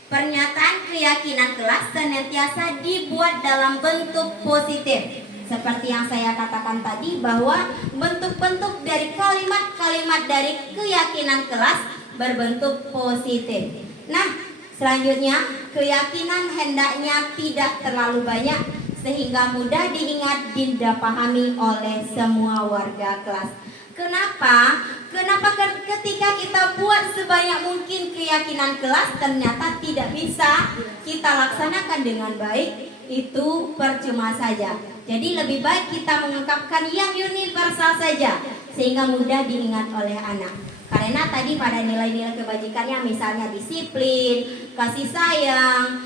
Pernyataan keyakinan kelas senantiasa dibuat dalam bentuk positif. Seperti yang saya katakan tadi, bahwa bentuk-bentuk dari kalimat-kalimat dari keyakinan kelas berbentuk positif. Nah, selanjutnya, keyakinan hendaknya tidak terlalu banyak sehingga mudah diingat dan dipahami oleh semua warga kelas. Kenapa? Kenapa ketika kita buat sebanyak mungkin keyakinan kelas ternyata tidak bisa kita laksanakan dengan baik, itu percuma saja. Jadi lebih baik kita mengungkapkan yang universal saja sehingga mudah diingat oleh anak. Karena tadi pada nilai-nilai kebajikannya misalnya disiplin, kasih sayang,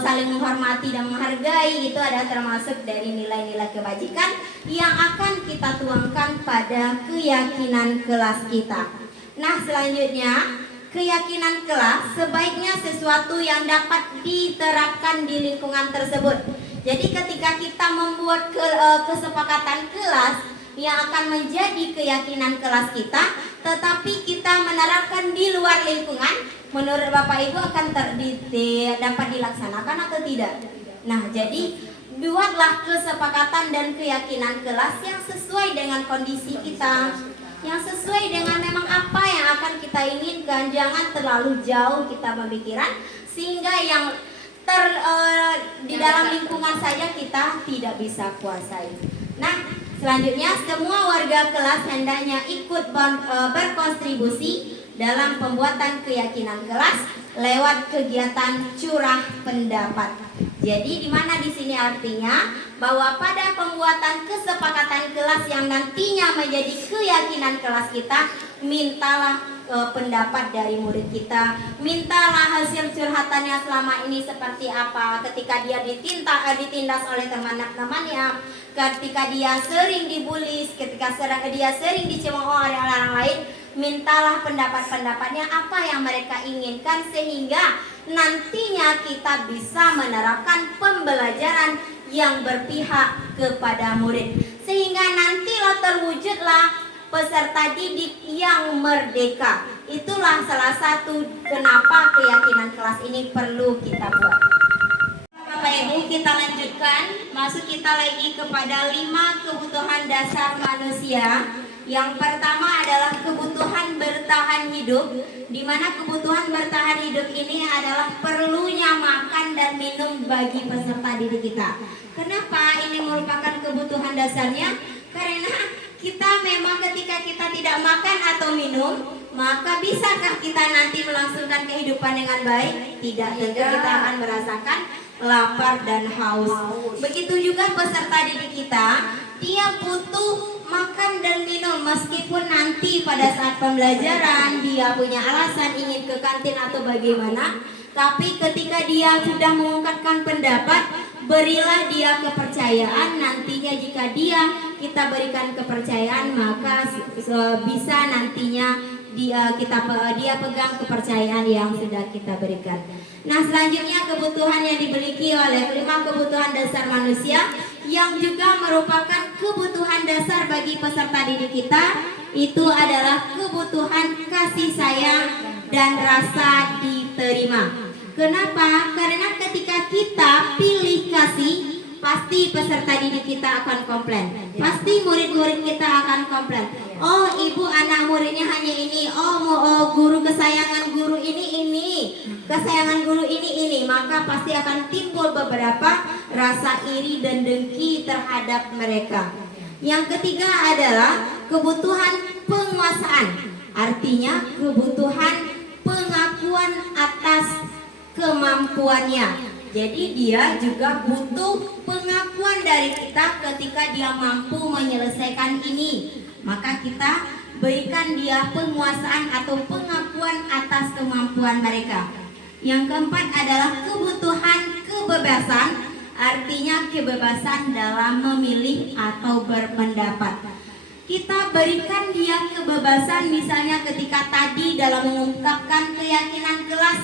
saling menghormati dan menghargai, itu adalah termasuk dari nilai-nilai kebajikan yang akan kita tuangkan pada keyakinan kelas kita. Nah, selanjutnya, keyakinan kelas sebaiknya sesuatu yang dapat diterapkan di lingkungan tersebut. Jadi ketika kita membuat kesepakatan kelas yang akan menjadi keyakinan kelas kita, tetapi kita menerapkan di luar lingkungan, menurut Bapak Ibu akan dapat dilaksanakan atau tidak? Nah, jadi buatlah kesepakatan dan keyakinan kelas yang sesuai dengan kondisi kita, yang sesuai dengan memang apa yang akan kita inginkan. Jangan terlalu jauh kita berpikiran sehingga yang di dalam lingkungan saja kita tidak bisa kuasai. Nah, selanjutnya, semua warga kelas hendaknya ikut berkontribusi dalam pembuatan keyakinan kelas lewat kegiatan curah pendapat. Jadi di mana di sini artinya bahwa pada pembuatan kesepakatan kelas yang nantinya menjadi keyakinan kelas kita, mintalah pendapat dari murid kita, mintalah hasil curhatannya selama ini seperti apa, ketika dia ditindas oleh teman-temannya, ketika dia sering dibully, ketika dia sering dicemooh oleh orang lain, mintalah pendapat-pendapatnya apa yang mereka inginkan sehingga nantinya kita bisa menerapkan pembelajaran yang berpihak kepada murid, sehingga nantilah terwujudlah peserta didik yang merdeka. Itulah salah satu kenapa keyakinan kelas ini perlu kita buat. Bapak Ibu, kita lanjutkan. Masuk kita lagi kepada 5 kebutuhan dasar manusia. Yang pertama adalah kebutuhan bertahan hidup, di mana kebutuhan bertahan hidup ini adalah perlunya makan dan minum bagi peserta didik kita. Kenapa ini merupakan kebutuhan dasarnya? Karena kita memang ketika kita tidak makan atau minum, maka bisakah kita nanti melangsungkan kehidupan dengan baik? Tidak, tentu kita akan merasakan lapar dan haus. Begitu juga peserta didik kita, dia butuh makan dan minum meskipun nanti pada saat pembelajaran dia punya alasan ingin ke kantin atau bagaimana. Tapi ketika dia sudah mengungkapkan pendapat, berilah dia kepercayaan. Nantinya jika kita berikan kepercayaan, maka bisa nantinya dia pegang kepercayaan yang sudah kita berikan. Nah, selanjutnya kebutuhan yang dimiliki oleh 5 kebutuhan dasar manusia yang juga merupakan kebutuhan dasar bagi peserta didik kita, itu adalah kebutuhan kasih sayang dan rasa diterima. Kenapa? Karena ketika kita pilih kasih, pasti peserta didik kita akan komplain. Pasti murid-murid kita akan komplain. Oh, ibu anak muridnya hanya ini. Oh, guru kesayangan guru ini. Kesayangan guru ini. Maka pasti akan timbul beberapa rasa iri dan dengki terhadap mereka. Yang ketiga adalah kebutuhan penguasaan. Artinya kebutuhan pengakuan atas kemampuannya. Jadi dia juga butuh pengakuan dari kita ketika dia mampu menyelesaikan ini. Maka kita berikan dia penguasaan atau pengakuan atas kemampuan mereka. Yang keempat adalah kebutuhan kebebasan. Artinya kebebasan dalam memilih atau berpendapat. Kita berikan dia kebebasan misalnya ketika tadi dalam mengungkapkan keyakinan kelas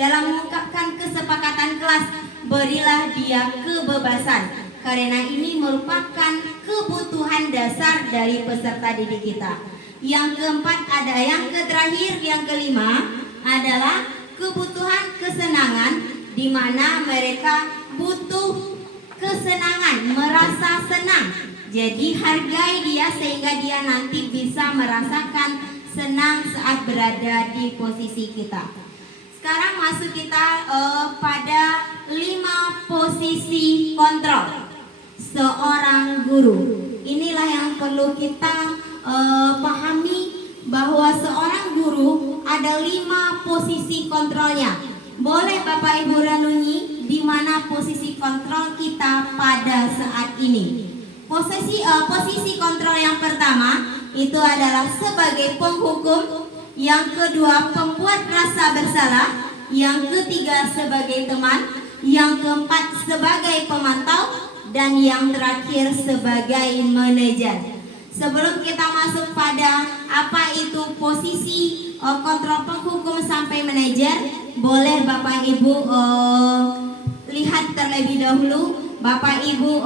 dalam mengungkapkan kesepakatan kelas, berilah dia kebebasan, karena ini merupakan kebutuhan dasar dari peserta didik kita. Yang keempat ada yang terakhir, yang kelima adalah kebutuhan kesenangan, di mana mereka butuh kesenangan, merasa senang. Jadi hargai dia sehingga dia nanti bisa merasakan senang saat berada di posisi kita. Sekarang masuk kita pada 5 posisi kontrol seorang guru. Inilah yang perlu kita pahami, bahwa seorang guru ada 5 posisi kontrolnya. Boleh Bapak Ibu renungi di mana posisi kontrol kita pada saat ini. Posisi kontrol yang pertama itu adalah sebagai penghukum, yang kedua pembuat rasa bersalah, yang ketiga sebagai teman, yang keempat sebagai pemantau, dan yang terakhir sebagai manajer. Sebelum kita masuk pada apa itu posisi kontrol penghukum sampai manajer, boleh Bapak Ibu lihat terlebih dahulu. Bapak Ibu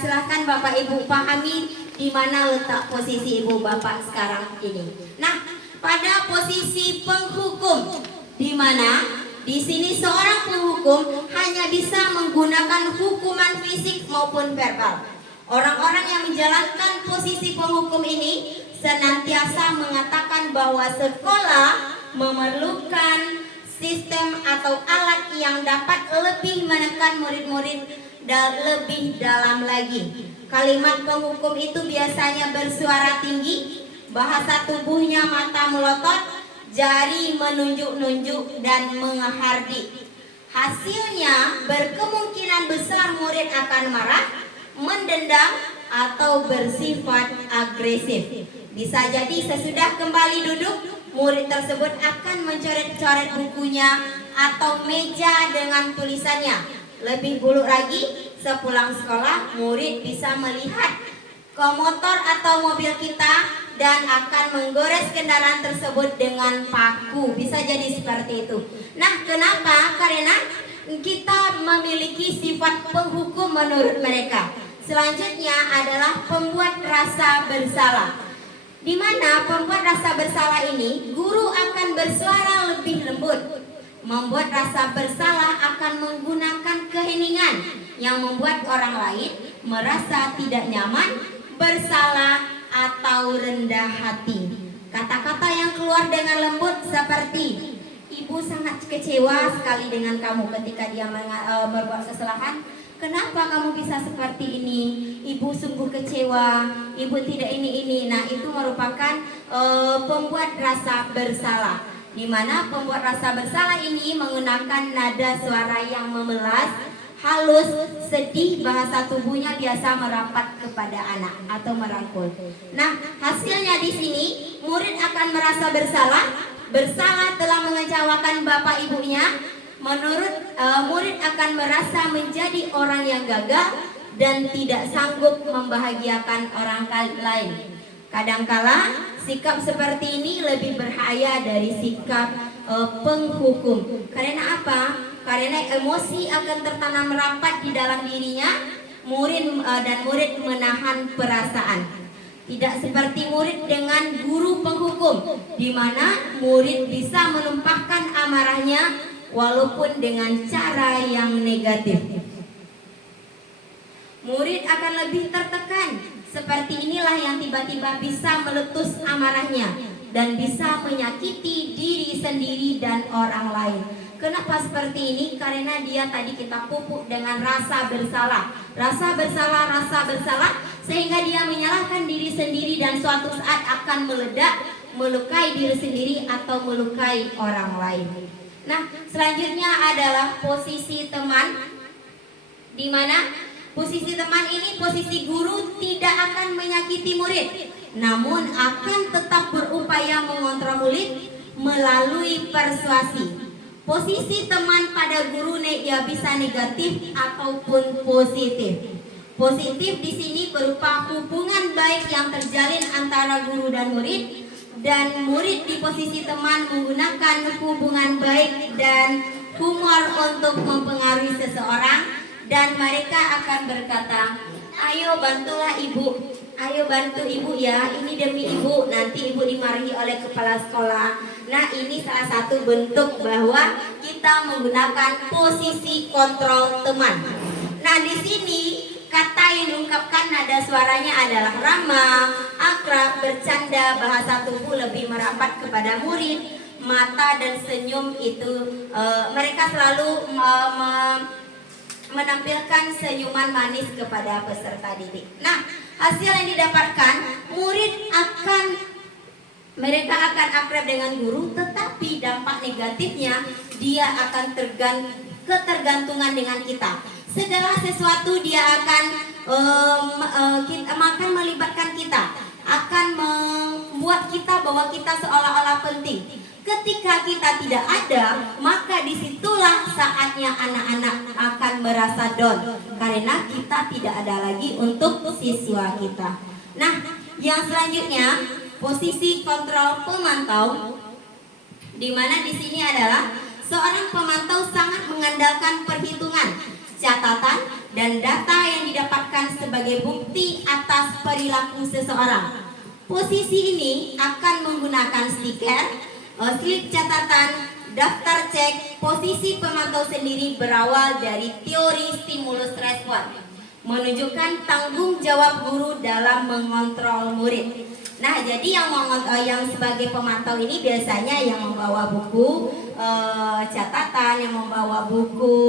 silakan Bapak Ibu pahami di mana letak posisi Ibu Bapak sekarang ini. Nah, pada posisi penghukum, di mana di sini seorang penghukum hanya bisa menggunakan hukuman fisik maupun verbal. Orang-orang yang menjalankan posisi penghukum ini senantiasa mengatakan bahwa sekolah memerlukan sistem atau alat yang dapat lebih menekan murid-murid dan lebih dalam lagi. Kalimat penghukum itu biasanya bersuara tinggi, bahasa tubuhnya mata melotot, jari menunjuk-nunjuk dan menghardik. Hasilnya berkemungkinan besar murid akan marah, mendendam, atau bersifat agresif. Bisa jadi sesudah kembali duduk, murid tersebut akan mencoret-coret bukunya atau meja dengan tulisannya. Lebih buruk lagi, sepulang sekolah murid bisa melihat ke motor atau mobil kita dan akan menggores kendaraan tersebut dengan paku. Bisa jadi seperti itu. Nah, kenapa? Karena kita memiliki sifat penghukum menurut mereka. Selanjutnya adalah pembuat rasa bersalah, di mana pembuat rasa bersalah ini guru akan bersuara lebih lembut. Membuat rasa bersalah akan menggunakan keheningan yang membuat orang lain merasa tidak nyaman, bersalah, atau rendah hati. Kata-kata yang keluar dengan lembut seperti, ibu sangat kecewa sekali dengan kamu ketika dia berbuat kesalahan. Kenapa kamu bisa seperti ini? Ibu sungguh kecewa, ibu tidak ini. Nah, itu merupakan pembuat rasa bersalah, di mana pembuat rasa bersalah ini menggunakan nada suara yang memelas, halus, sedih, bahasa tubuhnya biasa merapat kepada anak atau merangkul. Nah, hasilnya di sini murid akan merasa bersalah telah mengecewakan bapak ibunya. Menurut murid akan merasa menjadi orang yang gagal dan tidak sanggup membahagiakan orang lain. Kadangkala sikap seperti ini lebih berbahaya dari sikap penghukum. Karena apa? Karena emosi akan tertanam rapat di dalam dirinya, murid menahan perasaan. Tidak seperti murid dengan guru penghukum, di mana murid bisa menumpahkan amarahnya walaupun dengan cara yang negatif. Murid akan lebih tertekan. Seperti inilah yang tiba-tiba bisa meletus amarahnya dan bisa menyakiti diri sendiri dan orang lain. Kenapa seperti ini? Karena dia tadi kita pupuk dengan rasa bersalah, sehingga dia menyalahkan diri sendiri dan suatu saat akan meledak, melukai diri sendiri atau melukai orang lain. Nah, selanjutnya adalah posisi teman, di mana posisi teman ini posisi guru tidak akan menyakiti murid, namun akan tetap berupaya mengontrol murid melalui persuasi. Posisi teman pada guru ya bisa negatif ataupun positif. Positif di sini berupa hubungan baik yang terjalin antara guru dan murid, dan murid di posisi teman menggunakan hubungan baik dan humor untuk mempengaruhi seseorang, dan mereka akan berkata, ayo bantulah ibu, ayo bantu ibu ya, ini demi ibu, nanti ibu dimarahi oleh kepala sekolah. Nah, ini salah satu bentuk bahwa kita menggunakan posisi kontrol teman. Nah, di sini kata yang diungkapkan nada suaranya adalah ramah, akrab, bercanda, bahasa tubuh lebih merapat kepada murid, mata dan senyum itu mereka selalu menampilkan senyuman manis kepada peserta didik. Nah, hasil yang didapatkan, mereka akan akrab dengan guru, tetapi dampak negatifnya dia akan ketergantungan dengan kita. Segala sesuatu dia akan melibatkan kita, akan membuat kita bahwa kita seolah-olah penting. Ketika kita tidak ada, maka disitulah saatnya anak-anak akan merasa down, karena kita tidak ada lagi untuk siswa kita. Nah, yang selanjutnya posisi kontrol pemantau, di mana di sini adalah seorang pemantau sangat mengandalkan perhitungan, catatan, dan data yang didapatkan sebagai bukti atas perilaku seseorang. Posisi ini akan menggunakan stiker, slip catatan, daftar cek. Posisi pemantau sendiri berawal dari teori stimulus respon, menunjukkan tanggung jawab guru dalam mengontrol murid. Nah, jadi yang sebagai pemantau ini biasanya yang membawa buku catatan, yang membawa buku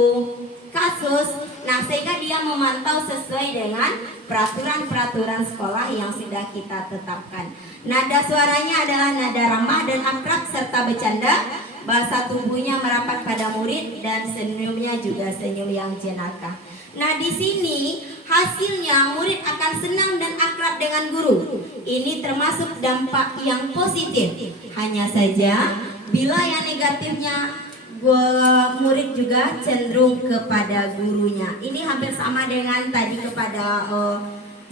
kasus. Nah, sehingga dia memantau sesuai dengan peraturan-peraturan sekolah yang sudah kita tetapkan. Nada suaranya adalah nada ramah dan akrab serta bercanda. Bahasa tubuhnya merapat pada murid dan senyumnya juga senyum yang jenaka. Nah, di sini hasilnya murid akan senang dan akrab dengan guru. Ini termasuk dampak yang positif. Hanya saja bila yang negatifnya, murid juga cenderung kepada gurunya. Ini hampir sama dengan tadi kepada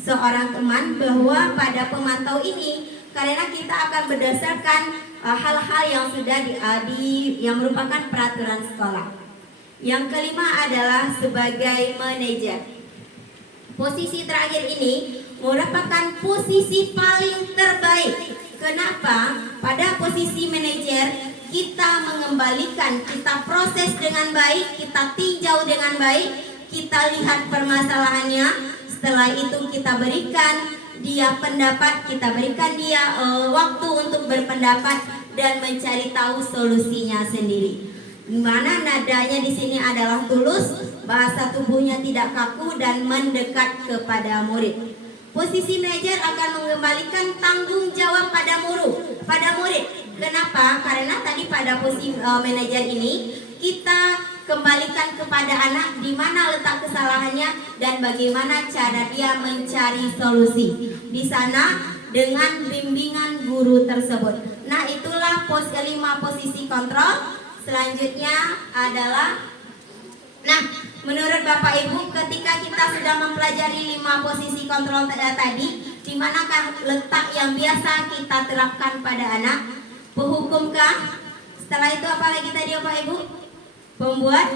seorang teman, bahwa pada pemantau ini karena kita akan berdasarkan hal-hal yang sudah yang merupakan peraturan sekolah. Yang kelima adalah sebagai manajer. Posisi terakhir ini merupakan posisi paling terbaik. Kenapa? Pada posisi manajer kita mengembalikan, kita proses dengan baik, kita tinjau dengan baik, kita lihat permasalahannya. Setelah itu kita berikan dia pendapat, kita berikan dia waktu untuk berpendapat dan mencari tahu solusinya sendiri. Mana nadanya di sini adalah tulus, bahasa tubuhnya tidak kaku dan mendekat kepada murid. Posisi manajer akan mengembalikan tanggung jawab pada murid. Kenapa? Karena tadi pada posisi manajer ini kita kembalikan kepada anak di mana letak kesalahannya dan bagaimana cara dia mencari solusi. Di sana dengan bimbingan guru tersebut. Nah, itulah kelima posisi kontrol. Selanjutnya adalah, nah, menurut Bapak Ibu, ketika kita sudah mempelajari 5 posisi kontrol tadi, di manakah letak yang biasa kita terapkan pada anak? Penghukumkah? Setelah itu apa lagi tadi Bapak Ibu? Membuat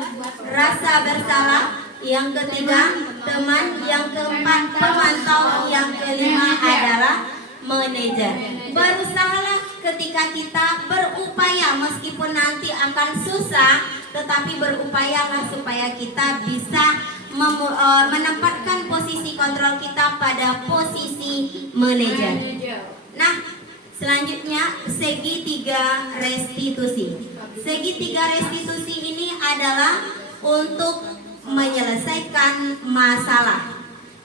rasa bersalah. Yang ketiga, teman. Yang keempat, pemantau. Yang kelima adalah manajer. Berusahalah ketika kita berupaya, meskipun nanti akan susah, tetapi berupayalah supaya kita bisa menempatkan posisi kontrol kita pada posisi manajer. Nah, selanjutnya segitiga restitusi. Segitiga restitusi ini adalah untuk menyelesaikan masalah.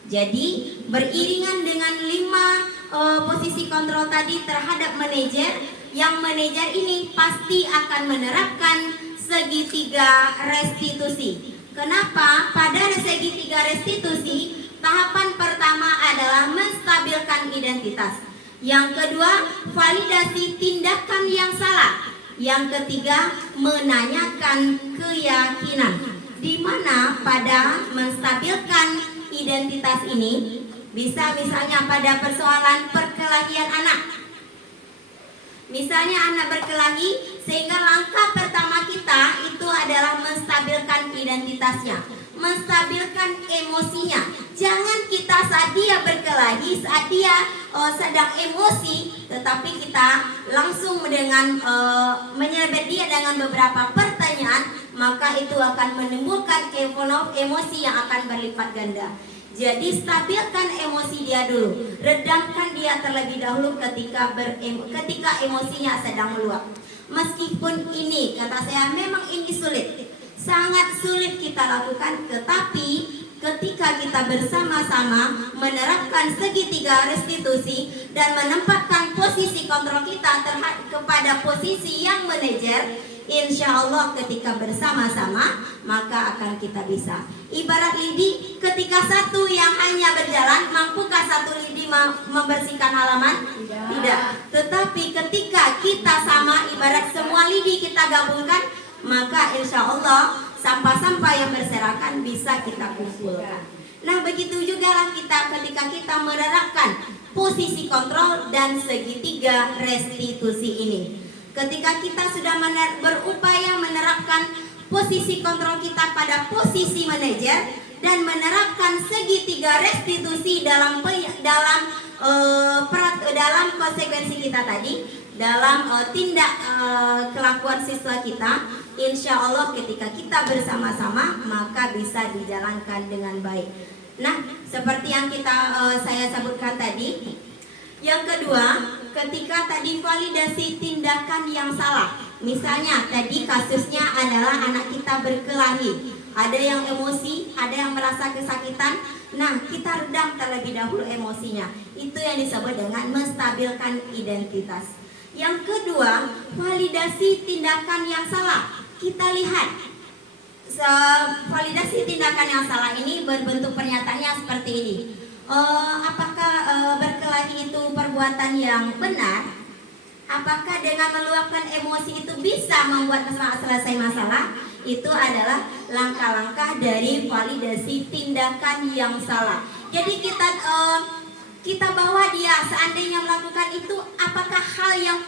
Jadi beriringan dengan 5 posisi kontrol tadi terhadap manajer, yang manajer ini pasti akan menerapkan segitiga restitusi. Kenapa? Pada segitiga restitusi, tahapan pertama adalah menstabilkan identitas. Yang kedua, validasi tindakan yang salah. Yang ketiga, menanyakan keyakinan. Di mana pada menstabilkan identitas ini bisa misalnya pada persoalan perkelahian anak. Misalnya anak berkelahi, sehingga langkah pertama kita itu adalah menstabilkan identitasnya, menstabilkan emosinya. Jangan kita saat dia berkelahi, saat dia sedang emosi, tetapi kita langsung dengan menyerempet dia dengan beberapa pertanyaan, maka itu akan menimbulkan emosi yang akan berlipat ganda. Jadi stabilkan emosi dia dulu, redamkan dia terlebih dahulu ketika emosinya sedang meluap. Meskipun ini, kata saya, memang ini sulit, sangat sulit kita lakukan, tetapi ketika kita bersama-sama menerapkan segitiga restitusi dan menempatkan posisi kontrol kita kepada posisi yang manajer, insya Allah ketika bersama-sama maka akan kita bisa. Ibarat lidi, ketika satu yang hanya berjalan, mampukah satu lidi membersihkan halaman? Tidak. Tetapi ketika kita sama, ibarat semua lidi kita gabungkan, maka insya Allah sampah-sampah yang berserakan bisa kita kumpulkan. Nah, begitu juga lah kita ketika kita menerapkan posisi kontrol dan segitiga restitusi ini. Ketika kita sudah berupaya menerapkan posisi kontrol kita pada posisi manajer dan menerapkan segitiga restitusi dalam konsekuensi kita tadi, dalam tindak kelakuan siswa kita, insya Allah ketika kita bersama-sama maka bisa dijalankan dengan baik. Nah, seperti yang saya sebutkan tadi. Yang kedua, ketika tadi validasi tindakan yang salah. Misalnya tadi kasusnya adalah anak kita berkelahi, ada yang emosi, ada yang merasa kesakitan. Nah, kita redam terlebih dahulu emosinya. Itu yang disebut dengan menstabilkan identitas. Yang kedua, validasi tindakan yang salah. Kita lihat validasi tindakan yang salah ini berbentuk pernyataannya seperti ini. Apakah berkelahi itu perbuatan yang benar? Apakah dengan meluapkan emosi itu bisa membuat selesai masalah? Itu adalah langkah-langkah dari validasi tindakan yang salah. Jadi kita bawa dia, seandainya melakukan itu, apakah hal yang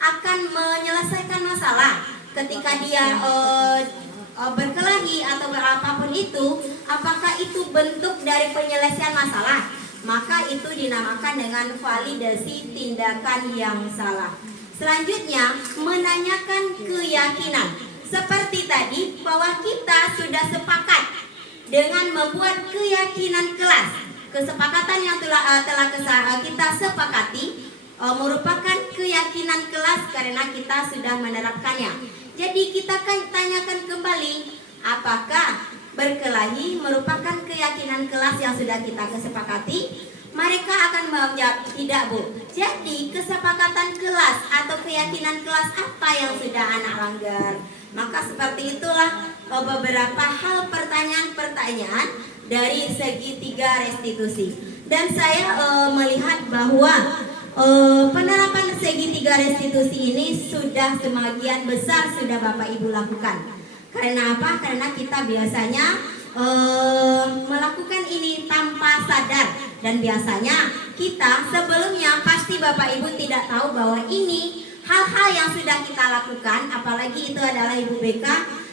akan menyelesaikan masalah? Ketika dia berkelahi atau apapun itu, apakah itu bentuk dari penyelesaian masalah? Maka itu dinamakan dengan validasi tindakan yang salah. Selanjutnya, menanyakan keyakinan. Seperti tadi, bahwa kita sudah sepakat dengan membuat keyakinan kelas. Kesepakatan yang telah kita sepakati merupakan keyakinan kelas karena kita sudah menerapkannya. Jadi kita kan tanyakan kembali, apakah berkelahi merupakan keyakinan kelas yang sudah kita kesepakati? Mereka akan menjawab tidak, Bu. Jadi kesepakatan kelas atau keyakinan kelas apa yang sudah anak langgar? Maka seperti itulah beberapa hal pertanyaan-pertanyaan dari segitiga restitusi. Dan saya melihat bahwa penerapan segitiga restitusi ini sudah sebagian besar sudah Bapak Ibu lakukan. Karena apa? Karena kita biasanya melakukan ini tanpa sadar. Dan biasanya kita sebelumnya pasti Bapak Ibu tidak tahu bahwa ini hal-hal yang sudah kita lakukan. Apalagi itu adalah Ibu BK,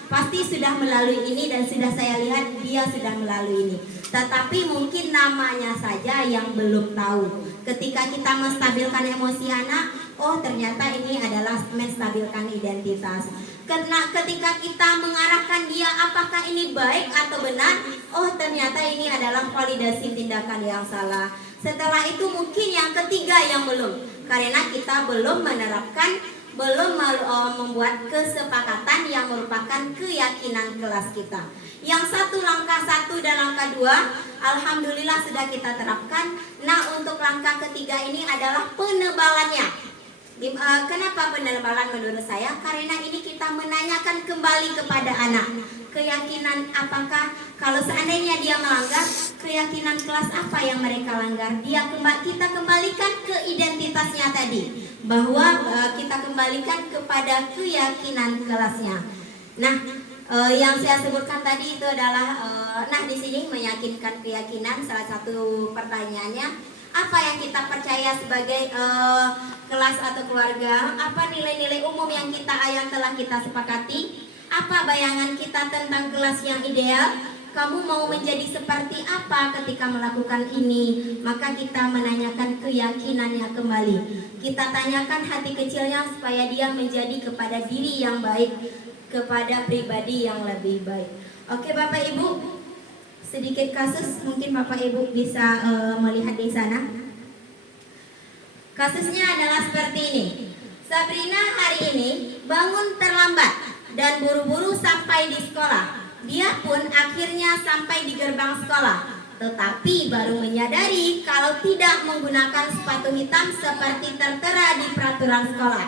pasti sudah melalui ini dan sudah saya lihat dia sudah melalui ini. Tetapi mungkin namanya saja yang belum tahu. Ketika kita menstabilkan emosi anak, oh ternyata ini adalah menstabilkan identitas. Karena ketika kita mengarahkan dia apakah ini baik atau benar, oh ternyata ini adalah validasi tindakan yang salah. Setelah itu mungkin yang ketiga yang belum, karena kita belum menerapkan, belum membuat kesepakatan yang merupakan keyakinan kelas kita. Yang langkah satu dan langkah dua, alhamdulillah sudah kita terapkan. Nah, untuk langkah ketiga ini adalah penebalannya. Kenapa penebalan menurut saya? Karena ini kita menanyakan kembali kepada anak keyakinan, apakah kalau seandainya dia melanggar, keyakinan kelas apa yang mereka langgar, kita kembalikan ke identitasnya tadi, bahwa kita kembalikan kepada keyakinan kelasnya. Nah, yang saya sebutkan tadi itu adalah nah di sini meyakinkan keyakinan. Salah satu pertanyaannya, Apa yang kita percaya sebagai kelas atau keluarga? Apa nilai-nilai umum yang telah kita sepakati? Apa bayangan kita tentang kelas yang ideal? Kamu mau menjadi seperti apa ketika melakukan ini? Maka kita menanyakan keyakinannya kembali. Kita tanyakan hati kecilnya supaya dia menjadi kepada diri yang baik, kepada pribadi yang lebih baik. Oke Bapak Ibu, sedikit kasus mungkin Bapak Ibu bisa melihat di sana. Kasusnya adalah seperti ini. Sabrina hari ini bangun terlambat dan buru-buru sampai di sekolah. Dia pun akhirnya sampai di gerbang sekolah, tetapi baru menyadari kalau tidak menggunakan sepatu hitam seperti tertera di peraturan sekolah.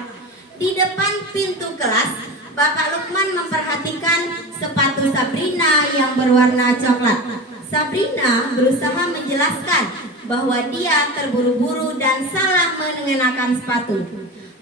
Di depan pintu kelas, Bapak Lukman memperhatikan sepatu Sabrina yang berwarna coklat. Sabrina berusaha menjelaskan bahwa dia terburu-buru dan salah mengenakan sepatu.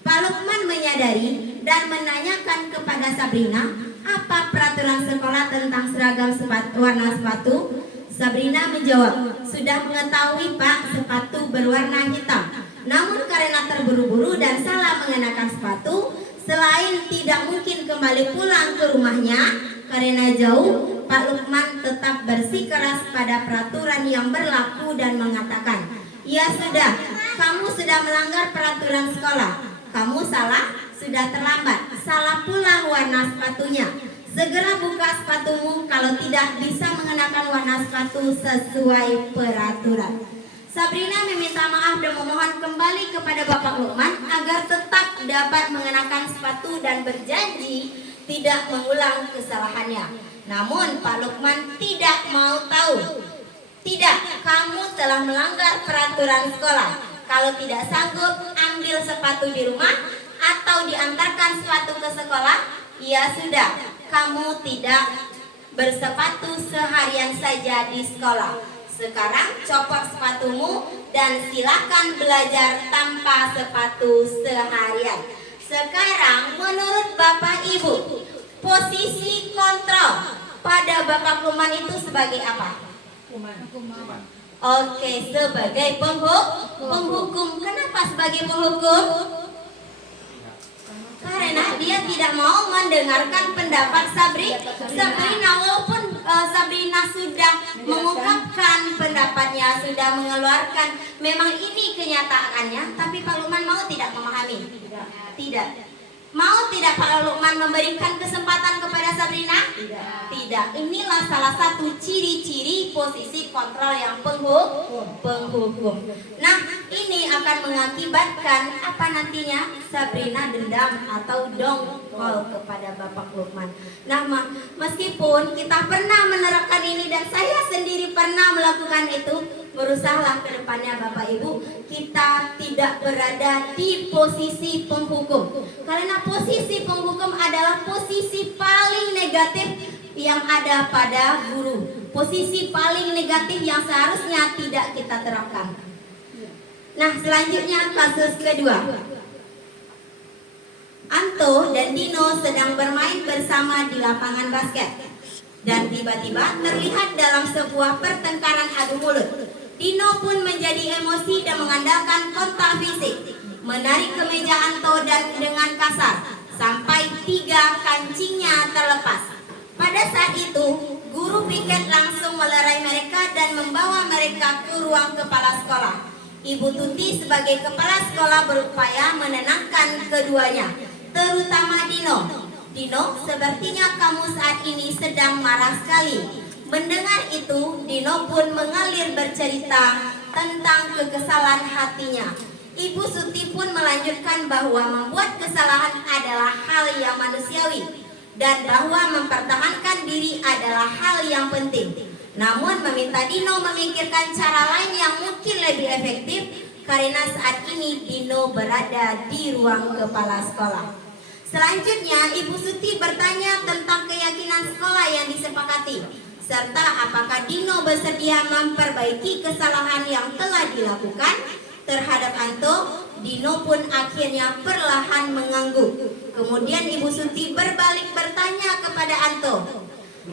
Pak Lukman menyadari dan menanyakan kepada Sabrina, apa peraturan sekolah tentang seragam warna sepatu? Sabrina menjawab, sudah mengetahui Pak, sepatu berwarna hitam. Namun karena terburu-buru dan salah mengenakan sepatu, selain tidak mungkin kembali pulang ke rumahnya karena jauh, Pak Lukman tetap bersikeras pada peraturan yang berlaku dan mengatakan, ya sudah, kamu sudah melanggar peraturan sekolah. Kamu salah, sudah terlambat. Salah pula warna sepatunya. Segera buka sepatumu, kalau tidak bisa mengenakan warna sepatu sesuai peraturan. Sabrina meminta maaf dan memohon kembali kepada Bapak Lukman agar tetap dapat mengenakan sepatu dan berjanji tidak mengulang kesalahannya. Namun Pak Lukman tidak mau tahu. Tidak, kamu telah melanggar peraturan sekolah. Kalau tidak sanggup, ambil sepatu di rumah atau diantarkan sepatu ke sekolah. Ya sudah, kamu tidak bersepatu seharian saja di sekolah. Sekarang copot sepatumu dan silakan belajar tanpa sepatu seharian. Sekarang menurut Bapak Ibu, posisi kontrol pada Bapak Lukman itu sebagai apa? Oke, sebagai penghukum. Kenapa sebagai penghukum? Karena dia tidak mau mendengarkan pendapat Sabrina. Walaupun Sabrina sudah mengungkapkan pendapatnya, sudah mengeluarkan memang ini kenyataannya, tapi Pak Lukman mau tidak memahami? Tidak. Mau tidak Pak Lukman memberikan kesempatan kepada Sabrina? Tidak. Inilah salah satu ciri-ciri posisi kontrol yang penghukum. Nah, ini akan mengakibatkan apa nantinya? Sabrina dendam atau dongkol kepada Bapak Lukman. Nah, meskipun kita pernah menerapkan ini dan saya sendiri pernah melakukan itu, berusahalah ke depannya Bapak Ibu kita tidak berada di posisi penghukum. Karena posisi penghukum adalah posisi paling negatif yang ada pada guru. Posisi paling negatif yang seharusnya tidak kita terapkan. Nah, selanjutnya kasus kedua. Anto dan Dino sedang bermain bersama di lapangan basket. Dan tiba-tiba terlihat dalam sebuah pertengkaran adu mulut. Dino pun menjadi emosi dan mengandalkan kontak fisik, menarik kemeja Anto dan dengan kasar sampai 3 kancingnya terlepas. Pada saat itu, guru piket langsung melerai mereka dan membawa mereka ke ruang kepala sekolah. Ibu Tuti sebagai kepala sekolah berupaya menenangkan keduanya, terutama Dino. Dino, sepertinya kamu saat ini sedang marah sekali. Mendengar itu, Dino pun mengalir bercerita tentang kekesalan hatinya. Ibu Suti pun melanjutkan bahwa membuat kesalahan adalah hal yang manusiawi dan bahwa mempertahankan diri adalah hal yang penting. Namun meminta Dino memikirkan cara lain yang mungkin lebih efektif karena saat ini Dino berada di ruang kepala sekolah. Selanjutnya, Ibu Suti bertanya tentang keyakinan sekolah yang disepakati, serta apakah Dino bersedia memperbaiki kesalahan yang telah dilakukan terhadap Anto. Dino pun akhirnya perlahan mengangguk. Kemudian Ibu Suti berbalik bertanya kepada Anto,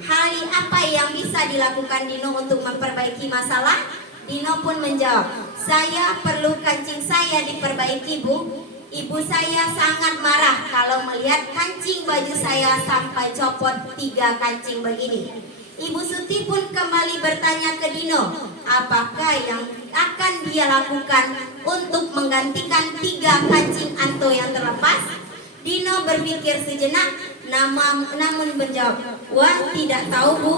hal apa yang bisa dilakukan Dino untuk memperbaiki masalah? Dino pun menjawab, Saya perlu kancing saya diperbaiki, Bu. Ibu saya sangat marah kalau melihat kancing baju saya sampai copot 3 kancing begini. Ibu Suti pun kembali bertanya ke Dino, apakah yang akan dia lakukan untuk menggantikan 3 kancing Anto yang terlepas? Dino berpikir sejenak, namun menjawab, wah tidak tahu Bu,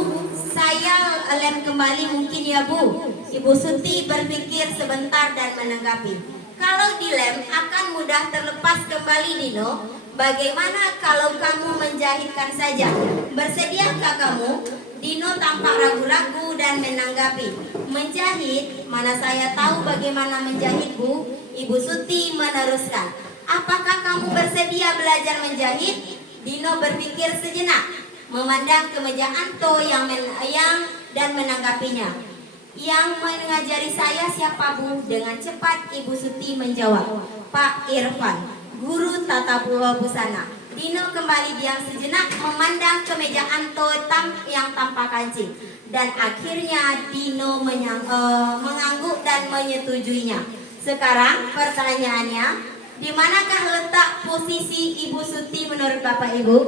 saya lem kembali mungkin ya Bu. Ibu Suti berpikir sebentar dan menanggapi, kalau dilem akan mudah terlepas kembali Dino. Bagaimana kalau kamu menjahitkan saja? Bersediakah kamu? Dino tampak ragu-ragu dan menanggapi, menjahit? Mana saya tahu bagaimana menjahit Bu. Ibu Suti meneruskan, apakah kamu bersedia belajar menjahit? Dino berpikir sejenak, memandang ke meja Anto dan menanggapinya. Yang mengajari saya siapa Bu? Dengan cepat Ibu Suti menjawab, Pak Irfan, guru tata busana. Dino kembali diam sejenak memandang ke meja Anto yang tanpa kancing. Dan akhirnya Dino mengangguk dan menyetujuinya. Sekarang pertanyaannya, di manakah letak posisi Ibu Suti menurut Bapak Ibu?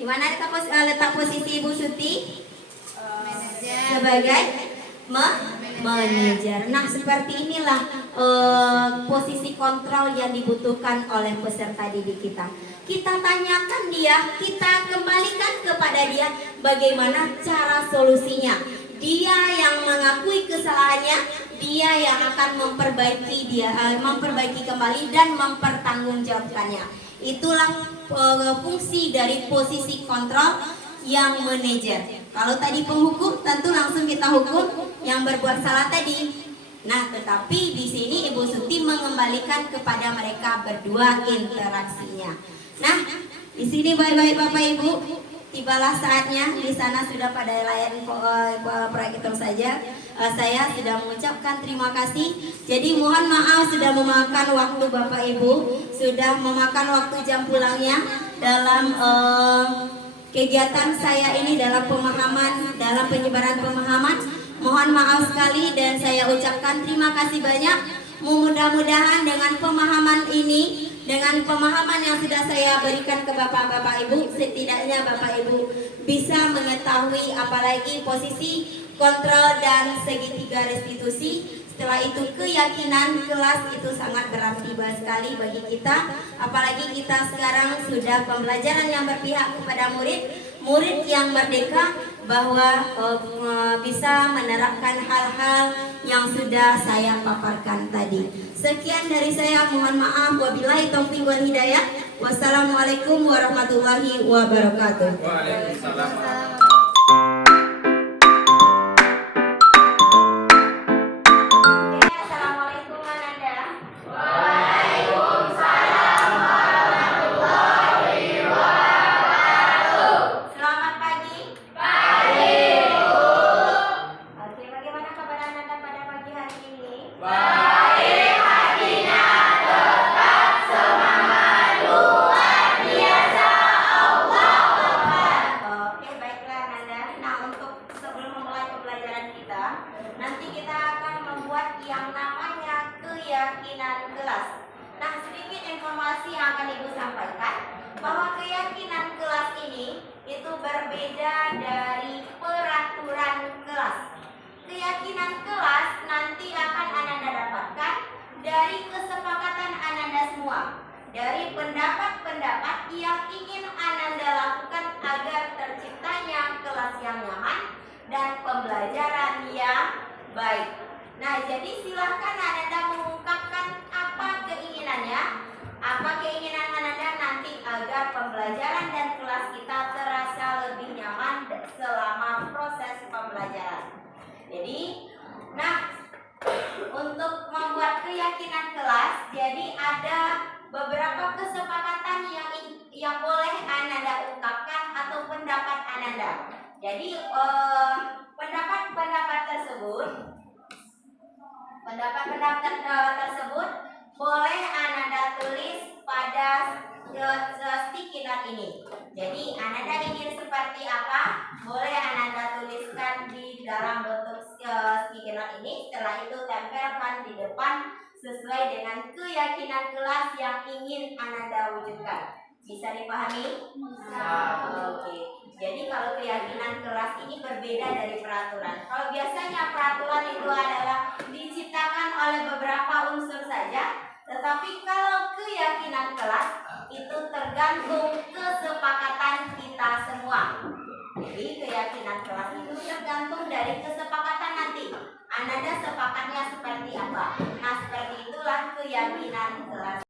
Di mana letak posisi Ibu Suti? Sebagai manajer. Nah, seperti inilah posisi kontrol yang dibutuhkan oleh peserta didik kita. Kita tanyakan dia, kita kembalikan kepada dia bagaimana cara solusinya. Dia yang mengakui kesalahannya, dia yang akan memperbaiki kembali dan mempertanggungjawabkannya. Itulah fungsi dari posisi kontrol yang manajer. Kalau tadi penghukum, tentu langsung kita hukum yang berbuat salah tadi. Nah, tetapi di sini Ibu Suti mengembalikan kepada mereka berdua interaksinya. Nah, di sini baik-baik Bapak Ibu, tibalah saatnya. Di sana sudah pada layar proyektor saja. Saya sudah mengucapkan terima kasih. Jadi mohon maaf sudah memakan waktu Bapak Ibu, sudah memakan waktu jam pulangnya dalam kegiatan saya ini dalam penyebaran pemahaman. Mohon maaf sekali dan saya ucapkan terima kasih banyak. Mudah-mudahan dengan pemahaman ini, dengan pemahaman yang sudah saya berikan ke Bapak-Bapak Ibu, setidaknya Bapak Ibu bisa mengetahui apalagi posisi kontrol dan segitiga restitusi. Setelah itu keyakinan kelas itu sangat berarti sekali bagi kita. Apalagi kita sekarang sudah pembelajaran yang berpihak kepada murid yang merdeka, bahwa bisa menerapkan hal-hal yang sudah saya paparkan tadi. Sekian dari saya, mohon maaf. Wabillahi taufiq wal hidayah. Wassalamualaikum warahmatullahi wabarakatuh. Waalaikumsalam. Dari pendapat-pendapat yang ingin Ananda lakukan agar terciptanya kelas yang nyaman dan pembelajaran yang baik. Nah, jadi silahkan Ananda mengungkapkan apa keinginan Ananda nanti agar pembelajaran dan kelas kita terasa lebih nyaman selama proses pembelajaran. Jadi, untuk membuat keyakinan kelas, jadi ada beberapa kesepakatan yang boleh Ananda ungkapkan atau pendapat Ananda. Jadi pendapat-pendapat tersebut boleh Ananda tulis pada sticky note ini. Jadi Ananda ingin seperti apa, boleh Ananda tuliskan di dalam bentuk depan sesuai dengan keyakinan kelas yang ingin Ananda wujudkan. Bisa dipahami? Oke. Jadi kalau keyakinan kelas ini berbeda dari peraturan. Kalau biasanya peraturan itu adalah diciptakan oleh beberapa unsur saja, tetapi kalau keyakinan kelas itu tergantung kesepakatan kita semua. Jadi keyakinan kelas itu tergantung dari kesepakatan nanti. Ananda sepakatnya seperti apa? Nah, seperti itulah keyakinan kelas.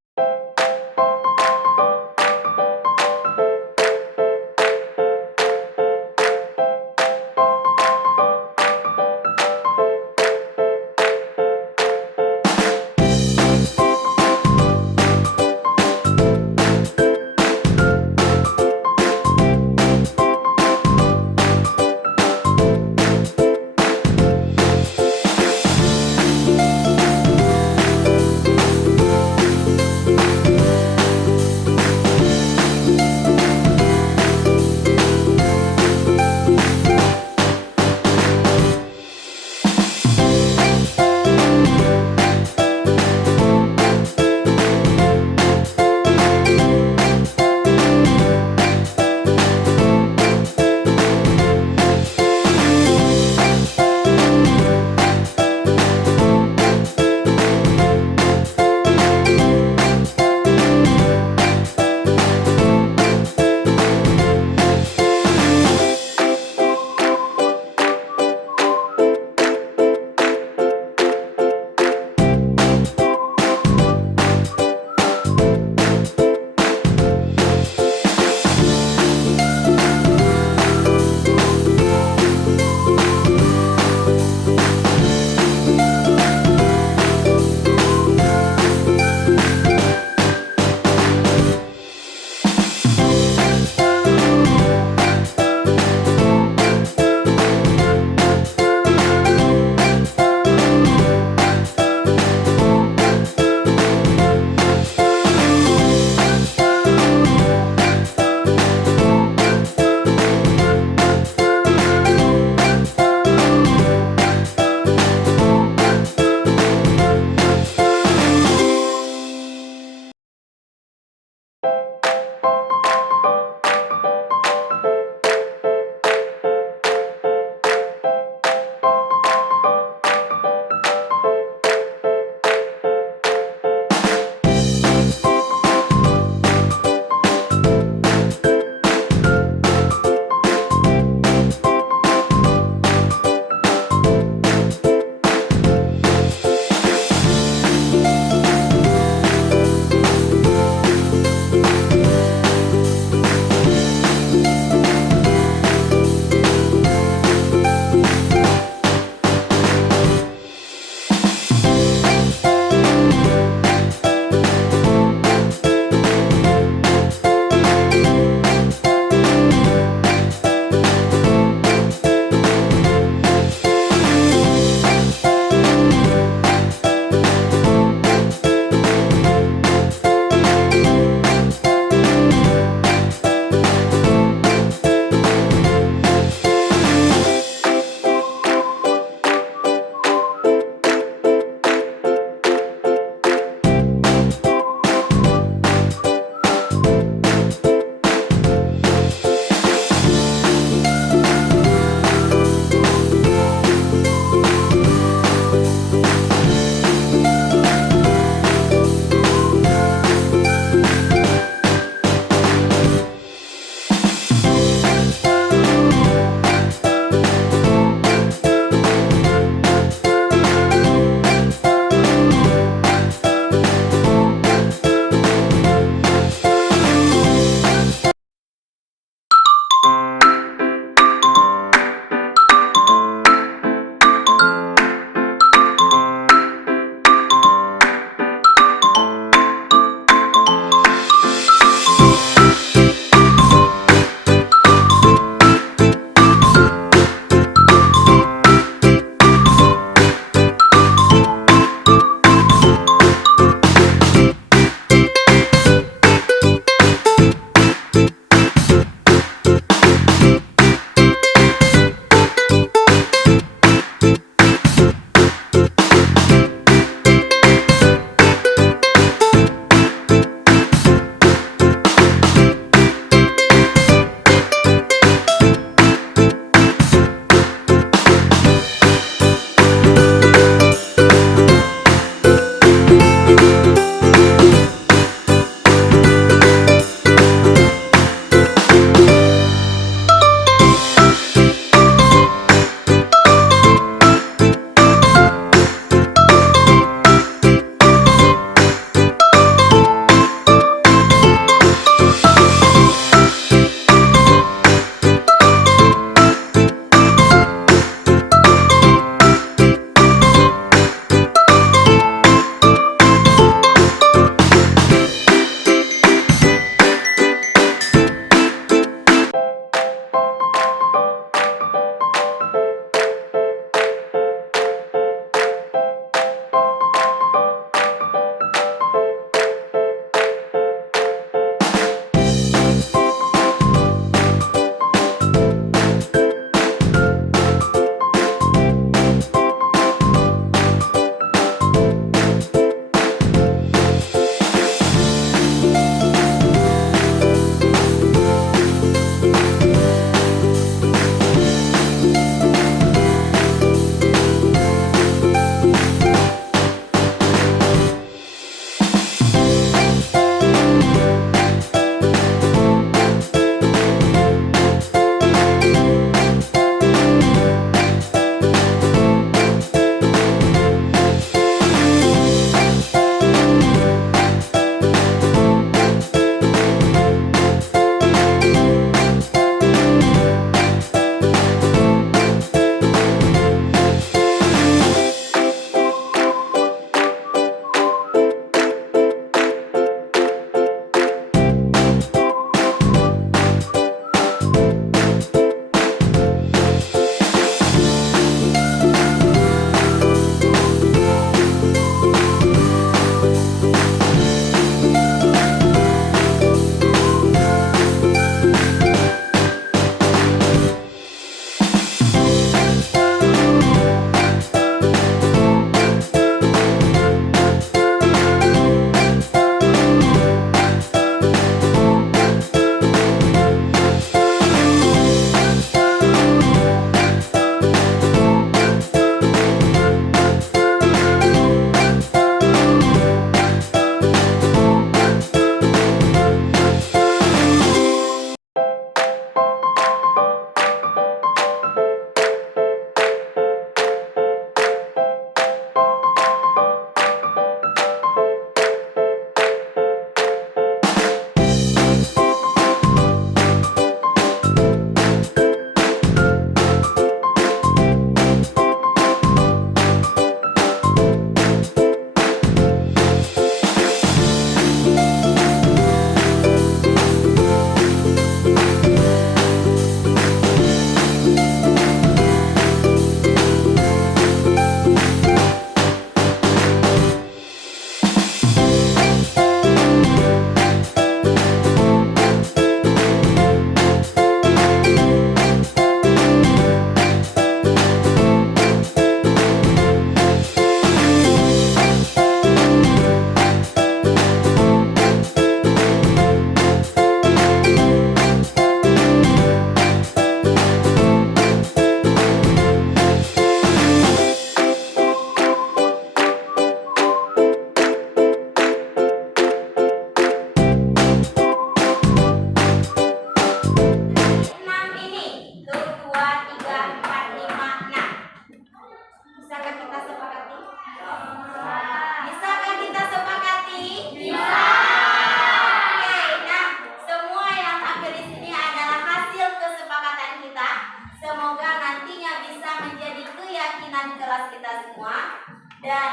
bersama. Dan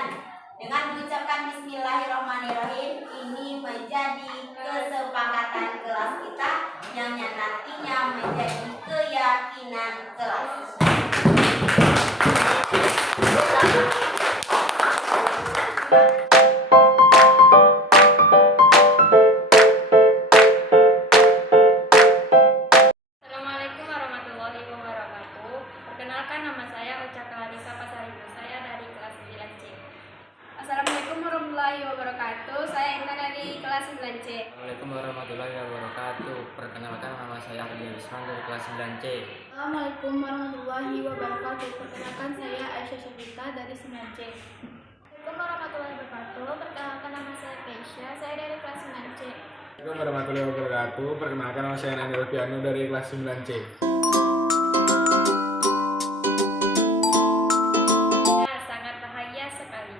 dengan mengucapkan Bismillahirrahmanirrahim, ini menjadi kesepakatan kelas kita yang nantinya menjadi keyakinan kelas. Assalamualaikum warahmatullahi wabarakatuh. Perkenalkan, nama saya Ocha Clarissa Pasaribu. Saya dari kelas 9C. Assalamualaikum warahmatullahi wabarakatuh. Saya Intan dari kelas 9C. Assalamualaikum warahmatullahi wabarakatuh. Perkenalkan, nama saya Ardi Wisman dari kelas 9C. Assalamualaikum warahmatullahi wabarakatuh. Perkenalkan, saya Aisyah Syafita dari 9C. Assalamualaikum warahmatullahi wabarakatuh. Perkenalkan, nama saya Keisha. Saya dari kelas 9C. Assalamualaikum warahmatullahi wabarakatuh. Perkenalkan, nama saya Nandi Alfiano dari kelas 9C. Ya, sangat bahagia sekali.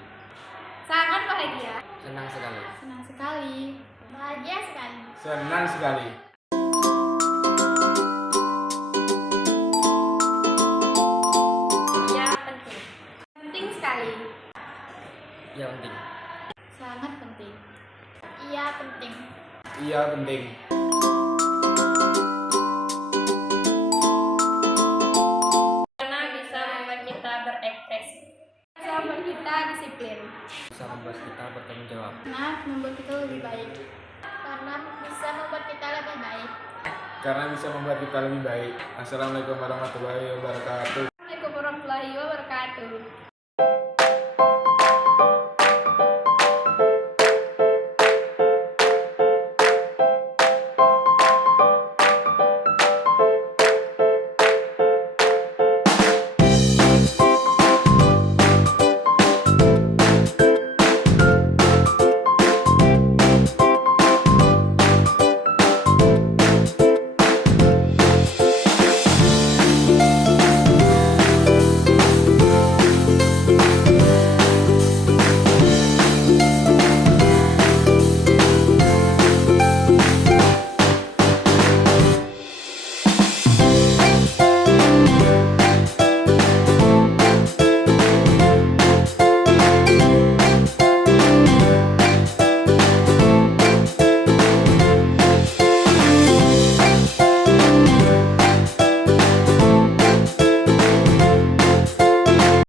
Sangat bahagia. Senang sekali. Senang sekali. Bahagia sekali. Senang sekali. Ya, penting. Penting sekali. Ya penting. Sangat penting. Iya, penting. Iya penting. Karena bisa membuat kita berekspresi. Bisa membuat kita disiplin. Bisa membuat kita bertanggung jawab. Karena membuat kita lebih baik. Karena bisa membuat kita lebih baik. Karena bisa membuat kita lebih baik. Assalamualaikum warahmatullahi wabarakatuh. Assalamualaikum warahmatullahi wabarakatuh.